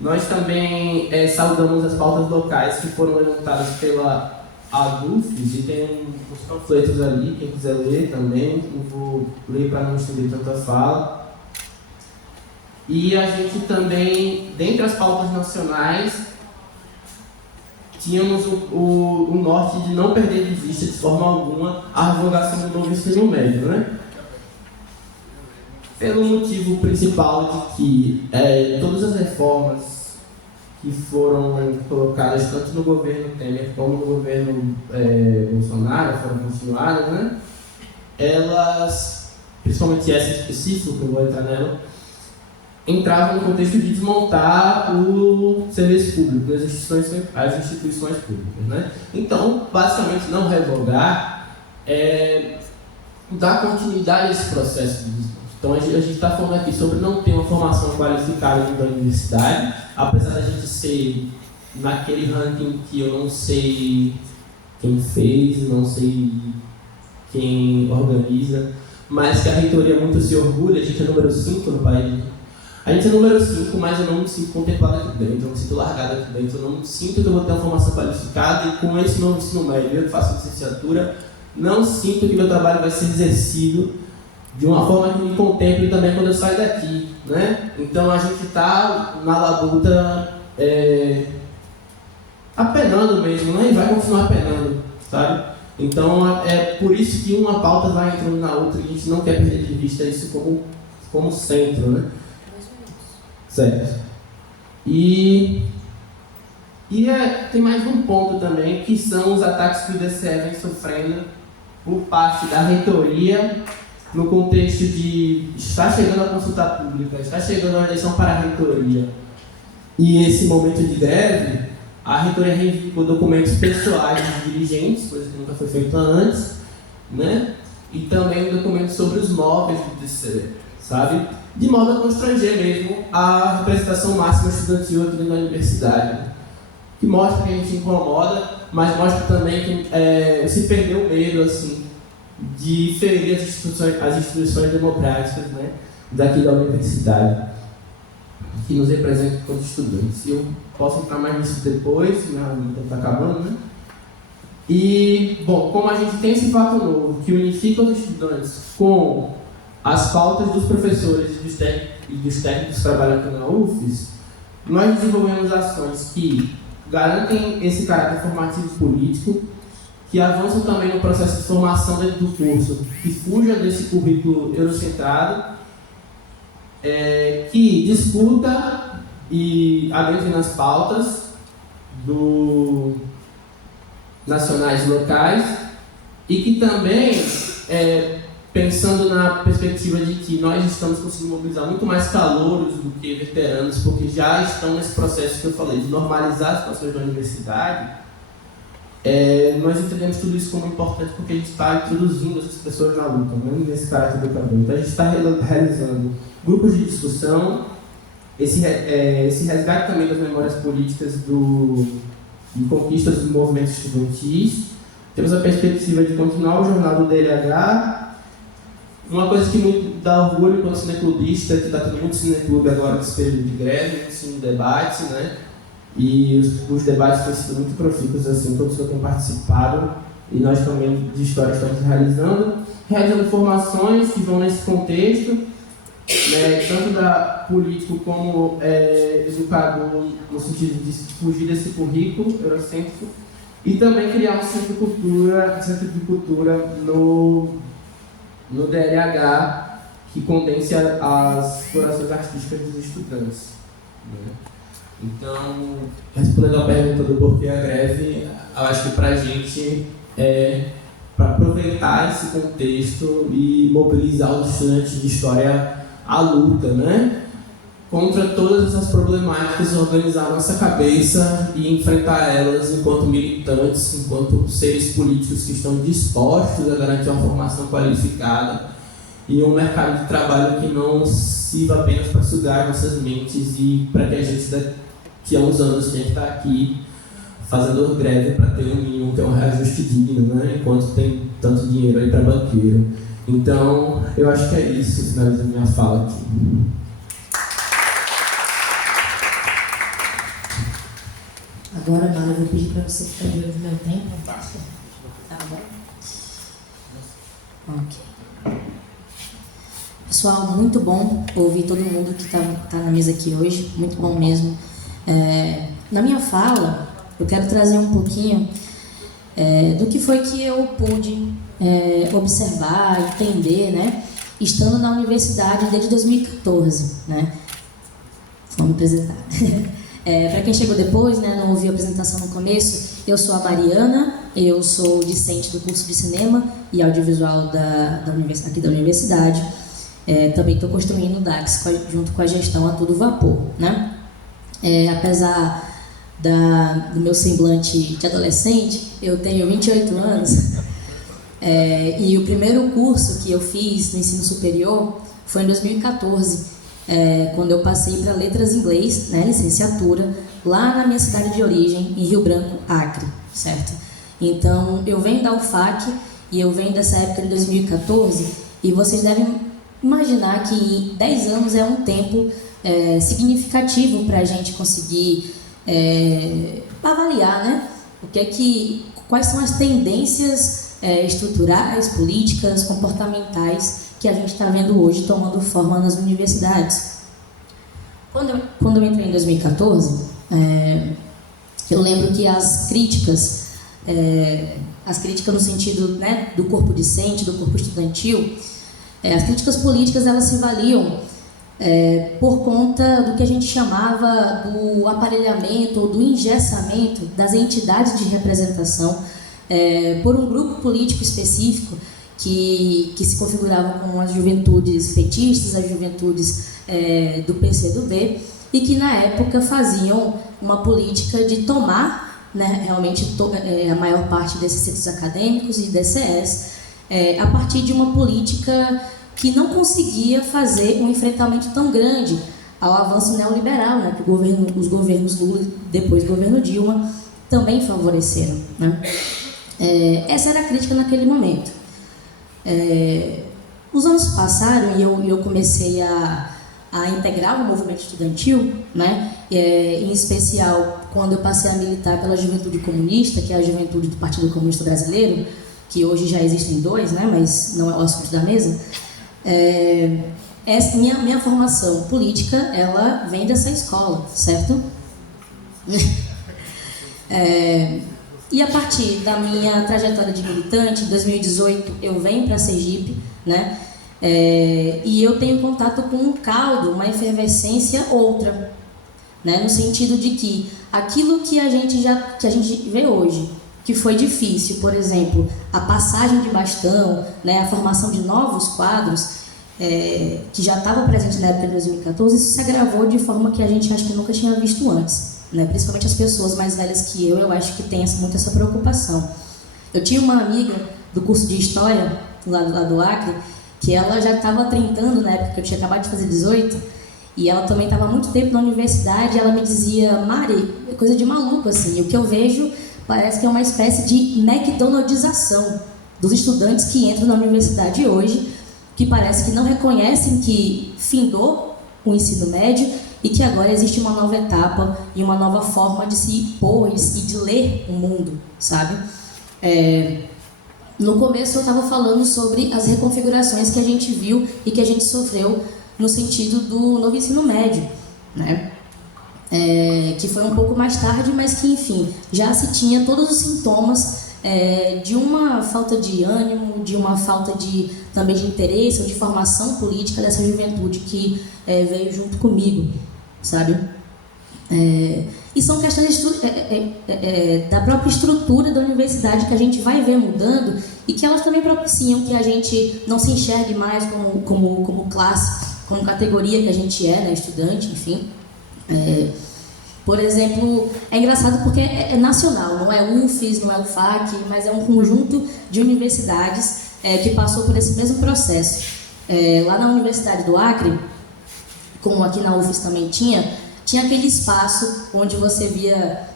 Nós também saudamos as pautas locais que foram levantadas pela ADUFES, e tem uns panfletos ali, quem quiser ler também, não vou ler para não estender tanta fala. E a gente também, dentre as pautas nacionais, tínhamos o norte de não perder de vista de forma alguma a revogação do novo ensino médio, né? Pelo motivo principal de que todas as reformas que foram colocadas tanto no governo Temer como no governo Bolsonaro foram continuadas, né? Elas, principalmente essa em específico, que eu vou entrar nela, entravam no contexto de desmontar o serviço público, as instituições públicas, né? Então, basicamente, não revogar dar continuidade a esse processo de desmonte. Então, a gente está falando aqui sobre não ter uma formação qualificada dentro da universidade, apesar da gente ser naquele ranking que eu não sei quem fez, não sei quem organiza, mas que a reitoria muito se orgulha. A gente é número 5 no país. A gente é número 5, mas eu não me sinto contemplado aqui dentro, eu não me sinto largado aqui dentro, eu não sinto que eu vou ter uma formação qualificada, e com esse novo ensino médio, eu que faço licenciatura, não sinto que meu trabalho vai ser exercido de uma forma que me contemple também quando eu saio daqui, né? Então a gente está na labuta apenando mesmo, né? E vai continuar apenando, sabe? Então é por isso que uma pauta vai entrando na outra, e a gente não quer perder de vista isso como centro, né? Certo. E tem mais um ponto também, que são os ataques que o DCE vem sofrendo por parte da reitoria, no contexto de estar chegando a consulta pública, está chegando a eleição para a reitoria, e esse momento de greve, a reitoria reivindicou documentos pessoais dos dirigentes, coisa que nunca foi feita antes, né? E também documentos sobre os móveis do DCE, sabe? De modo a constranger mesmo a representação máxima estudantil aqui dentro da universidade, né? Que mostra que a gente incomoda, mas mostra também que se perdeu o medo, assim, de ferir as instituições democráticas, né, daqui da universidade, que nos representam como estudantes. E eu posso entrar mais nisso depois, minha vida está acabando, né? E, bom, como a gente tem esse fato novo que unifica os estudantes com as pautas dos professores e dos técnicos que trabalham na UFES, nós desenvolvemos ações que garantem esse caráter formativo político, que avançam também no processo de formação dentro do curso, que fuja desse currículo eurocentrado, que discuta e adentre nas pautas nacionais e locais, e que também, pensando na perspectiva de que nós estamos conseguindo mobilizar muito mais calouros do que veteranos, porque já estão nesse processo que eu falei, de normalizar as situações da universidade, nós entendemos tudo isso como importante porque a gente está introduzindo essas pessoas na luta, né, nesse caráter educador. Então a gente está realizando grupos de discussão, esse resgate também das memórias políticas de conquistas dos movimentos estudantis. Temos a perspectiva de continuar o jornal do DLH. Uma coisa que me dá orgulho enquanto cineclubista é que está tendo muito cineclube agora nesse período de greve, muito debate, né? E os debates têm sido muito profícuos, assim, todos que eu tenho participado, e nós também de História estamos realizando formações que vão nesse contexto, né, tanto da político como educador, no sentido de fugir desse currículo eurocêntrico, e também criar um centro de cultura no DLH, que condense as explorações artísticas dos estudantes, né? Então, respondendo à pergunta do porquê a greve, eu acho que para a gente para aproveitar esse contexto e mobilizar os estudantes de história à luta, né? Contra todas essas problemáticas, organizar a nossa cabeça e enfrentar elas enquanto militantes, enquanto seres políticos que estão dispostos a garantir uma formação qualificada e um mercado de trabalho que não sirva apenas para sugar nossas mentes e para que a gente daqui a uns anos tenha que estar aqui fazendo greve para ter um mínimo, ter um reajuste digno, né? Enquanto tem tanto dinheiro aí para banqueiro. Então, eu acho que é isso, finaliza a minha fala aqui. Agora, Mara, eu vou pedir para você ficar de olho no meu tempo. Tá bom? Ok. Pessoal, muito bom ouvir todo mundo que tá na mesa aqui hoje. Muito bom mesmo. Na minha fala, eu quero trazer um pouquinho do que foi que eu pude observar, entender, né? Estando na universidade desde 2014, né? Vamos apresentar. Para quem chegou depois, né, não ouviu a apresentação no começo, eu sou a Mariana, eu sou discente do curso de cinema e audiovisual aqui da universidade. Também estou construindo o DAX junto com a gestão a todo vapor, né? Apesar do meu semblante de adolescente, eu tenho 28 anos e o primeiro curso que eu fiz no ensino superior foi em 2014, quando eu passei para letras em inglês, né, licenciatura, lá na minha cidade de origem, em Rio Branco, Acre, certo? Então, eu venho da UFAC e eu venho dessa época de 2014 e vocês devem imaginar que 10 anos é um tempo significativo para a gente conseguir avaliar, né, quais são as tendências estruturais, políticas, comportamentais que a gente está vendo hoje tomando forma nas universidades. Quando eu entrei em 2014, eu lembro que as críticas no sentido, né, do corpo discente, do corpo estudantil, as críticas políticas, elas se valiam por conta do que a gente chamava do aparelhamento ou do engessamento das entidades de representação por um grupo político específico que se configuravam como as juventudes petistas, as juventudes do PCdoB, e que na época faziam uma política de tomar, né, realmente a maior parte desses centros acadêmicos e DCEs, a partir de uma política que não conseguia fazer um enfrentamento tão grande ao avanço neoliberal, né, que os governos Lula e depois o governo Dilma também favoreceram, né? Essa era a crítica naquele momento. Os anos passaram e eu comecei a integrar o movimento estudantil, né? Em especial quando eu passei a militar pela Juventude Comunista, que é a Juventude do Partido Comunista Brasileiro, que hoje já existem dois, né, mas não é o assunto da mesa. Essa minha formação política, ela vem dessa escola, certo? E a partir da minha trajetória de militante, em 2018 eu venho para Sergipe, né? E eu tenho contato com um caldo, uma efervescência outra, né? No sentido de que aquilo que a gente vê hoje, que foi difícil, por exemplo, a passagem de bastão, né? A formação de novos quadros, que já estavam presentes na época de 2014, isso se agravou de forma que a gente acho que nunca tinha visto antes, né? Principalmente as pessoas mais velhas que eu acho que têm muito essa preocupação. Eu tinha uma amiga do curso de História, lá do Acre, que ela já estava tentando na época que eu tinha acabado de fazer 18, e ela também estava há muito tempo na universidade, e ela me dizia: Mari, é coisa de maluco, assim, o que eu vejo parece que é uma espécie de McDonaldização dos estudantes que entram na universidade hoje, que parece que não reconhecem que findou o ensino médio e que agora existe uma nova etapa e uma nova forma de se impor e de ler o mundo, sabe? No começo eu estava falando sobre as reconfigurações que a gente viu e que a gente sofreu no sentido do novo ensino médio, né? Que foi um pouco mais tarde, mas que, enfim, já se tinha todos os sintomas de uma falta de ânimo, de uma falta também de interesse ou de formação política dessa juventude que veio junto comigo, sabe? E são questões da própria estrutura da universidade que a gente vai ver mudando e que elas também propiciam que a gente não se enxergue mais como classe, como categoria que a gente né, estudante, enfim. Por exemplo, é engraçado porque é nacional, não é UFES, não é UFAC, mas é um conjunto de universidades que passou por esse mesmo processo. Lá na Universidade do Acre, como aqui na UFES também tinha aquele espaço onde você via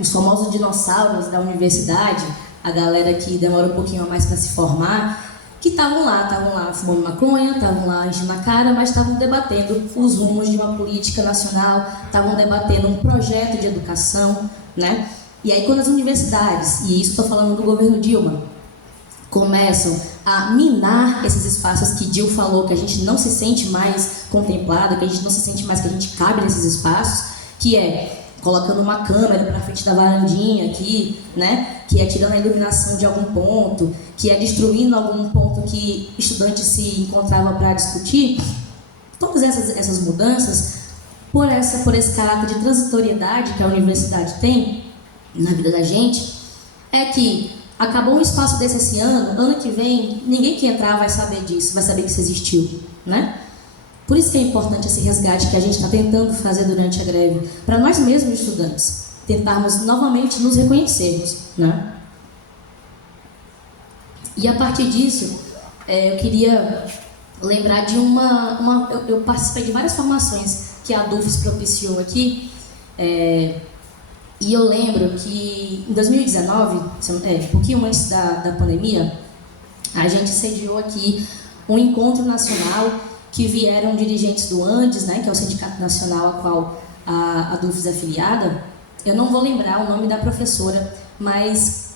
os famosos dinossauros da universidade, a galera que demora um pouquinho a mais para se formar, que estavam lá fumando maconha, estavam lá enchendo a cara, mas estavam debatendo os rumos de uma política nacional, estavam debatendo um projeto de educação, né? E aí quando as universidades, e isso estou falando do governo Dilma, começam a minar esses espaços que Dil falou, que a gente não se sente mais contemplado, que a gente não se sente mais que a gente cabe nesses espaços, que colocando uma câmera para frente da varandinha aqui, né? Que tirando a iluminação de algum ponto, que destruindo algum ponto que estudante se encontrava para discutir. Todas essas mudanças, por esse caráter de transitoriedade que a universidade tem na vida da gente, que acabou um espaço desse esse ano que vem, ninguém que entrar vai saber disso, vai saber que isso existiu, né? Por isso que é importante esse resgate que a gente está tentando fazer durante a greve, para nós mesmos estudantes, tentarmos novamente nos reconhecermos, né? E a partir disso, eu queria lembrar de eu participei de várias formações que a DUFES propiciou aqui, e eu lembro que em 2019, um pouquinho antes da pandemia, a gente sediou aqui um encontro nacional que vieram dirigentes do Andes, né, que é o sindicato nacional a qual a DUFES é filiada. Eu não vou lembrar o nome da professora, mas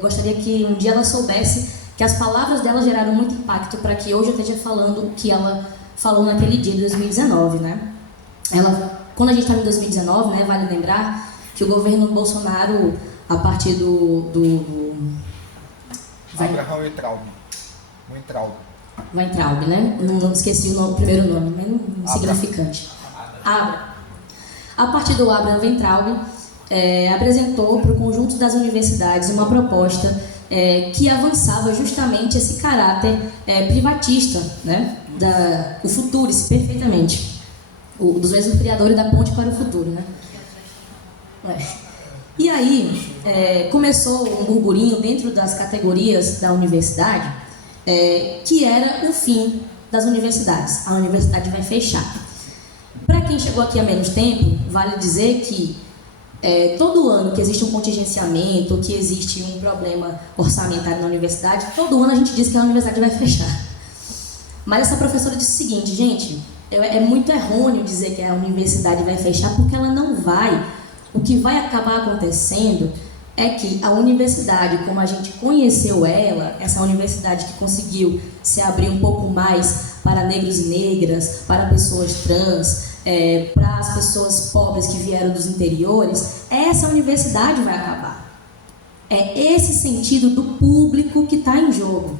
gostaria que um dia ela soubesse que as palavras dela geraram muito impacto para que hoje eu esteja falando o que ela falou naquele dia de 2019, né? Quando a gente estava em 2019, né, vale lembrar que o governo Bolsonaro, a partir Abraham Weintraub, né? Não esqueci o primeiro nome, mas insignificante. A partir do Abraham Weintraub, apresentou para o conjunto das universidades uma proposta que avançava justamente esse caráter privatista, né? O Futurice, perfeitamente. Dos mesmos criadores da Ponte para o Futuro, né? E aí, começou um burburinho dentro das categorias da universidade, que era o fim das universidades. A universidade vai fechar. Para quem chegou aqui há menos tempo, vale dizer que todo ano que existe um contingenciamento, que existe um problema orçamentário na universidade, todo ano a gente diz que a universidade vai fechar. Mas essa professora disse o seguinte: gente, é muito errôneo dizer que a universidade vai fechar, porque ela não vai. o que vai acabar acontecendo é que a universidade, como a gente conheceu ela, essa universidade que conseguiu se abrir um pouco mais para negros e negras, para pessoas trans, para as pessoas pobres que vieram dos interiores, essa universidade vai acabar. É esse sentido do público que está em jogo.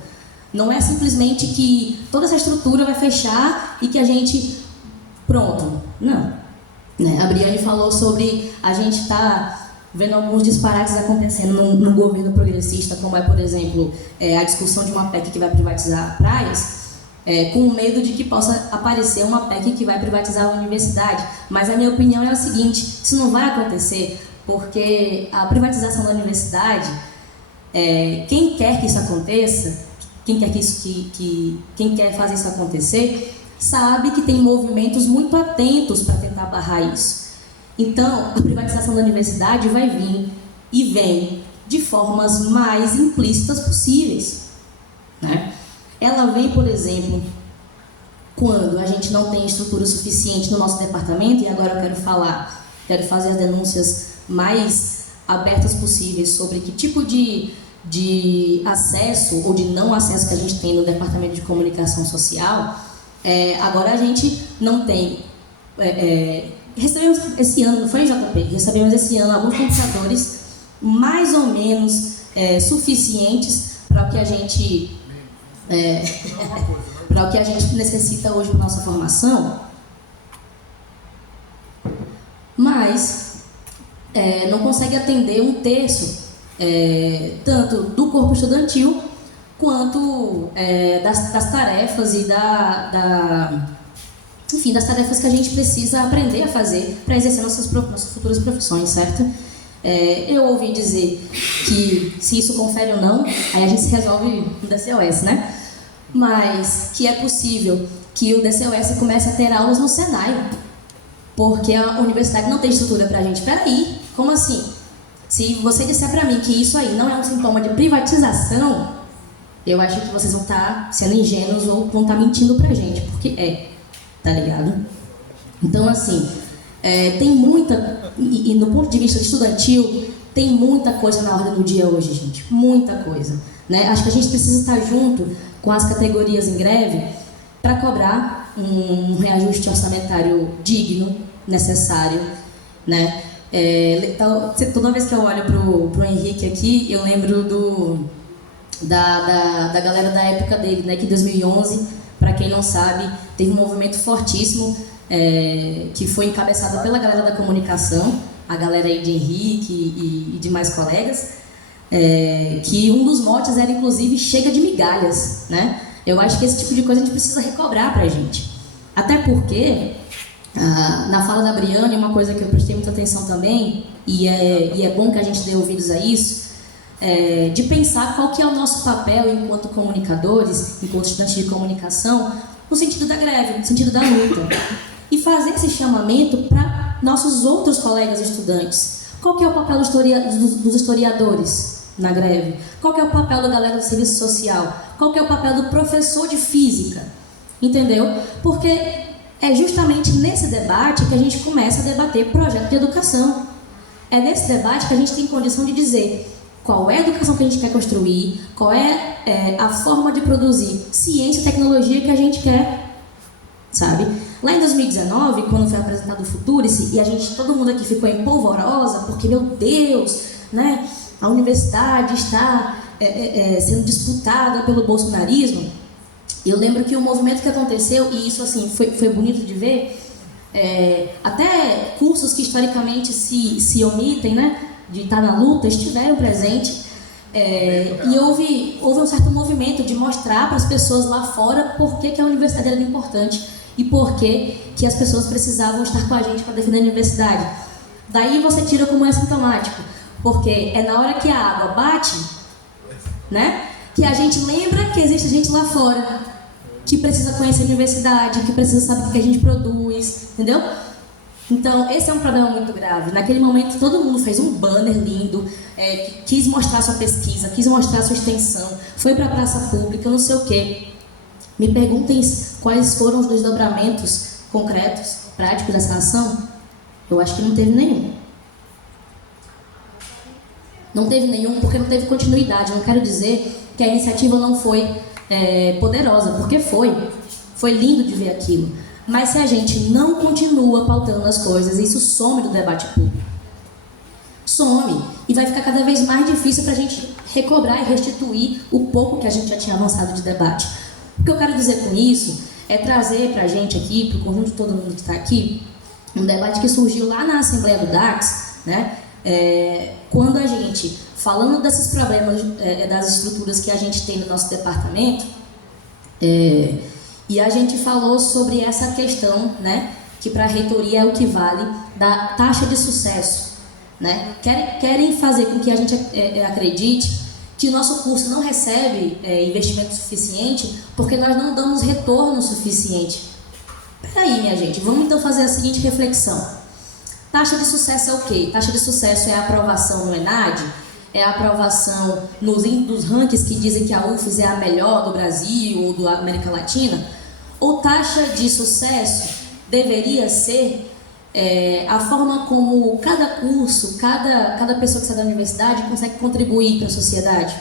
Não é simplesmente que toda essa estrutura vai fechar e que a gente... Pronto. Não. A Briane falou sobre a gente estar vendo alguns disparates acontecendo no governo progressista, como por exemplo, a discussão de uma PEC que vai privatizar praias, com medo de que possa aparecer uma PEC que vai privatizar a universidade. Mas a minha opinião é a seguinte: isso não vai acontecer, porque a privatização da universidade, quem quer que isso aconteça, quem quer fazer isso acontecer, sabe que tem movimentos muito atentos para tentar barrar isso. Então, a privatização da universidade vai vir e vem de formas mais implícitas possíveis, né? Ela vem, por exemplo, quando a gente não tem estrutura suficiente no nosso departamento, e agora eu quero fazer as denúncias mais abertas possíveis sobre que tipo de acesso ou de não acesso que a gente tem no departamento de comunicação social. Agora a gente não tem... recebemos esse ano, não foi, JP? Recebemos esse ano alguns computadores mais ou menos suficientes para o que a gente para o que a gente necessita hoje para nossa formação, mas não consegue atender um terço tanto do corpo estudantil quanto das tarefas e enfim, das tarefas que a gente precisa aprender a fazer para exercer nossas futuras profissões, certo? Eu ouvi dizer que se isso confere ou não, aí a gente se resolve no DCOS, né? Mas que é possível que o DCOS comece a ter aulas no Senai, porque a universidade não tem estrutura para a gente. Peraí, como assim? Se você disser para mim que isso aí não é um sintoma de privatização, eu acho que vocês vão estar sendo ingênuos ou vão estar mentindo para a gente, porque tá ligado? Então, assim, tem muita... E no ponto de vista estudantil, tem muita coisa na ordem do dia hoje, gente. Muita coisa, né? Acho que a gente precisa estar junto com as categorias em greve para cobrar um reajuste orçamentário digno, necessário, né? Toda vez que eu olho pro Henrique aqui, eu lembro da galera da época dele, né? Que em 2011, para quem não sabe, teve um movimento fortíssimo que foi encabeçado pela galera da comunicação, a galera aí de Henrique e demais colegas, que um dos motes era inclusive chega de migalhas, né? Eu acho que esse tipo de coisa a gente precisa recobrar pra gente. Até porque, na fala da Briane, uma coisa que eu prestei muita atenção também, e é bom que a gente dê ouvidos a isso, de pensar qual que é o nosso papel enquanto comunicadores, enquanto estudantes de comunicação, no sentido da greve, no sentido da luta. E fazer esse chamamento para nossos outros colegas estudantes. Qual que é o papel dos historiadores na greve? Qual que é o papel da galera do serviço social? Qual que é o papel do professor de física? Entendeu? Porque é justamente nesse debate que a gente começa a debater projeto de educação. É nesse debate que a gente tem condição de dizer qual é a educação que a gente quer construir, qual é a forma de produzir ciência e tecnologia que a gente quer, sabe? Lá em 2019, quando foi apresentado o Futurice, e todo mundo aqui ficou em polvorosa, porque, meu Deus, né, a universidade está sendo disputada pelo bolsonarismo. Eu lembro que o movimento que aconteceu, e isso assim foi bonito de ver, até cursos que historicamente se omitem, né, de estar na luta, estiveram presentes, e houve um certo movimento de mostrar para as pessoas lá fora por que a universidade era importante e por que as pessoas precisavam estar com a gente para defender a universidade. Daí você tira como assintomático, porque é na hora que a água bate, né, que a gente lembra que existe gente lá fora que precisa conhecer a universidade, que precisa saber o que a gente produz, entendeu? Então, esse é um problema muito grave. Naquele momento, todo mundo fez um banner lindo, quis mostrar sua pesquisa, quis mostrar sua extensão, foi para a praça pública, não sei o quê. Me perguntem quais foram os desdobramentos concretos, práticos dessa ação. Eu acho que não teve nenhum. Não teve nenhum porque não teve continuidade. Eu não quero dizer que a iniciativa não foi poderosa, porque foi. Foi lindo de ver aquilo. Mas se a gente não continua pautando as coisas, isso some do debate público. Some. E vai ficar cada vez mais difícil para a gente recobrar e restituir o pouco que a gente já tinha avançado de debate. O que eu quero dizer com isso é trazer para a gente aqui, para o conjunto de todo mundo que está aqui, um debate que surgiu lá na Assembleia do DACS, né? Quando a gente, falando desses problemas das estruturas que a gente tem no nosso departamento, e a gente falou sobre essa questão, né, que para a reitoria é o que vale da taxa de sucesso, né? Querem fazer com que a gente acredite que o nosso curso não recebe investimento suficiente porque nós não damos retorno suficiente. Peraí, minha gente, vamos então fazer a seguinte reflexão. Taxa de sucesso é o quê? Taxa de sucesso é a aprovação no ENAD? É a aprovação dos rankings que dizem que a UFES é a melhor do Brasil ou da América Latina? Ou taxa de sucesso deveria ser a forma como cada curso, cada pessoa que sai da universidade consegue contribuir para a sociedade?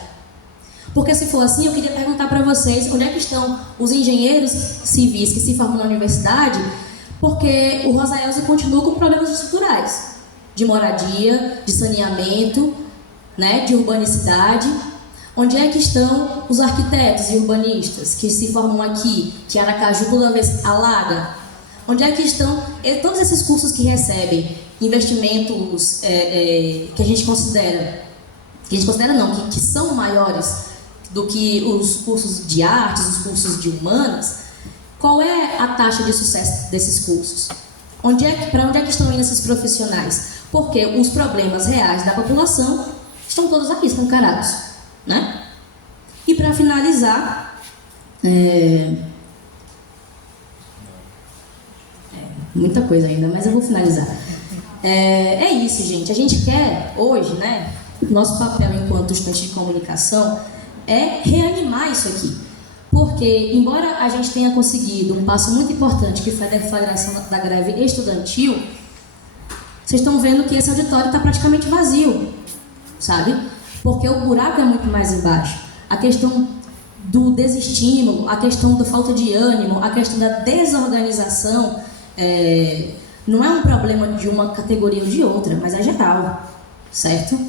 Porque se for assim, eu queria perguntar para vocês, onde é que estão os engenheiros civis que se formam na universidade? Porque o Rosa Elza continua com problemas estruturais, de moradia, de saneamento, né, de urbanicidade. Onde é que estão os arquitetos e urbanistas que se formam aqui, que Aracaju toda vez alaga? Onde é que estão todos esses cursos que recebem investimentos que a gente considera, que são maiores do que os cursos de artes, os cursos de humanas? Qual é a taxa de sucesso desses cursos? Para onde é que estão indo esses profissionais? Porque os problemas reais da população estão todos aqui, escancarados, né? E para finalizar, muita coisa ainda, mas eu vou finalizar. É isso, gente. A gente quer hoje, né? Nosso papel enquanto estudante de comunicação é reanimar isso aqui. Porque, embora a gente tenha conseguido um passo muito importante, que foi a deflagração da greve estudantil, vocês estão vendo que esse auditório está praticamente vazio, sabe? Porque o buraco é muito mais embaixo. A questão do desestímulo, a questão da falta de ânimo, a questão da desorganização, não é um problema de uma categoria ou de outra, mas é geral, certo?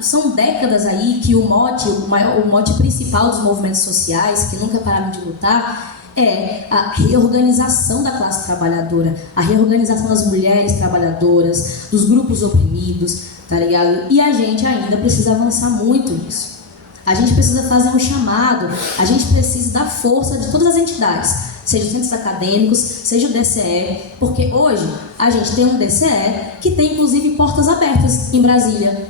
São décadas aí que o mote principal dos movimentos sociais, que nunca pararam de lutar, é a reorganização da classe trabalhadora, a reorganização das mulheres trabalhadoras, dos grupos oprimidos, tá ligado? E a gente ainda precisa avançar muito nisso. A gente precisa fazer um chamado, a gente precisa da força de todas as entidades, seja os centros acadêmicos, seja o DCE, porque hoje a gente tem um DCE que tem inclusive portas abertas em Brasília.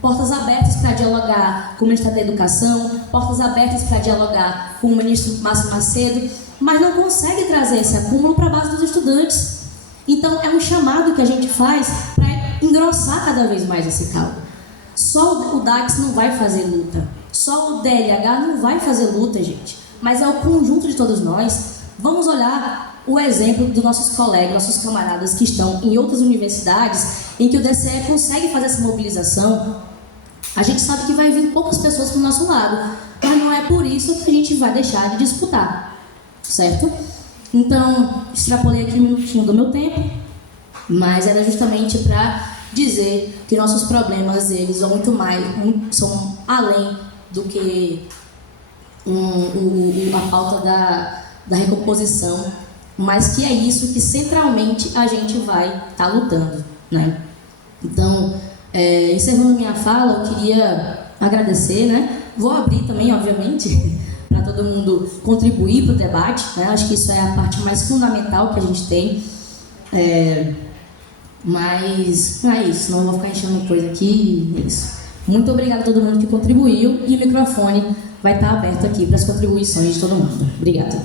Portas abertas para dialogar com o Ministério da Educação, portas abertas para dialogar com o ministro Márcio Macedo, mas não consegue trazer esse acúmulo para a base dos estudantes. Então é um chamado que a gente faz para engrossar cada vez mais esse caldo. Só o DACS não vai fazer luta, só o DLH não vai fazer luta, gente, mas é o conjunto de todos nós. Vamos olhar o exemplo dos nossos colegas, nossos camaradas que estão em outras universidades em que o DCE consegue fazer essa mobilização. A gente sabe que vai vir poucas pessoas para o nosso lado, mas não é por isso que a gente vai deixar de disputar, certo? Então, extrapolei aqui um minutinho do meu tempo, mas era justamente para dizer que nossos problemas, eles vão muito mais, são além do que a pauta da recomposição, mas que é isso que centralmente a gente vai estar lutando, né? Então, encerrando minha fala, eu queria agradecer, né? Vou abrir também, obviamente, para todo mundo contribuir para o debate, né? Acho que isso é a parte mais fundamental que a gente tem. Mas não é isso, não vou ficar enchendo coisa aqui, é isso. Muito obrigada a todo mundo que contribuiu e o microfone vai estar aberto aqui para as contribuições de todo mundo. Obrigada.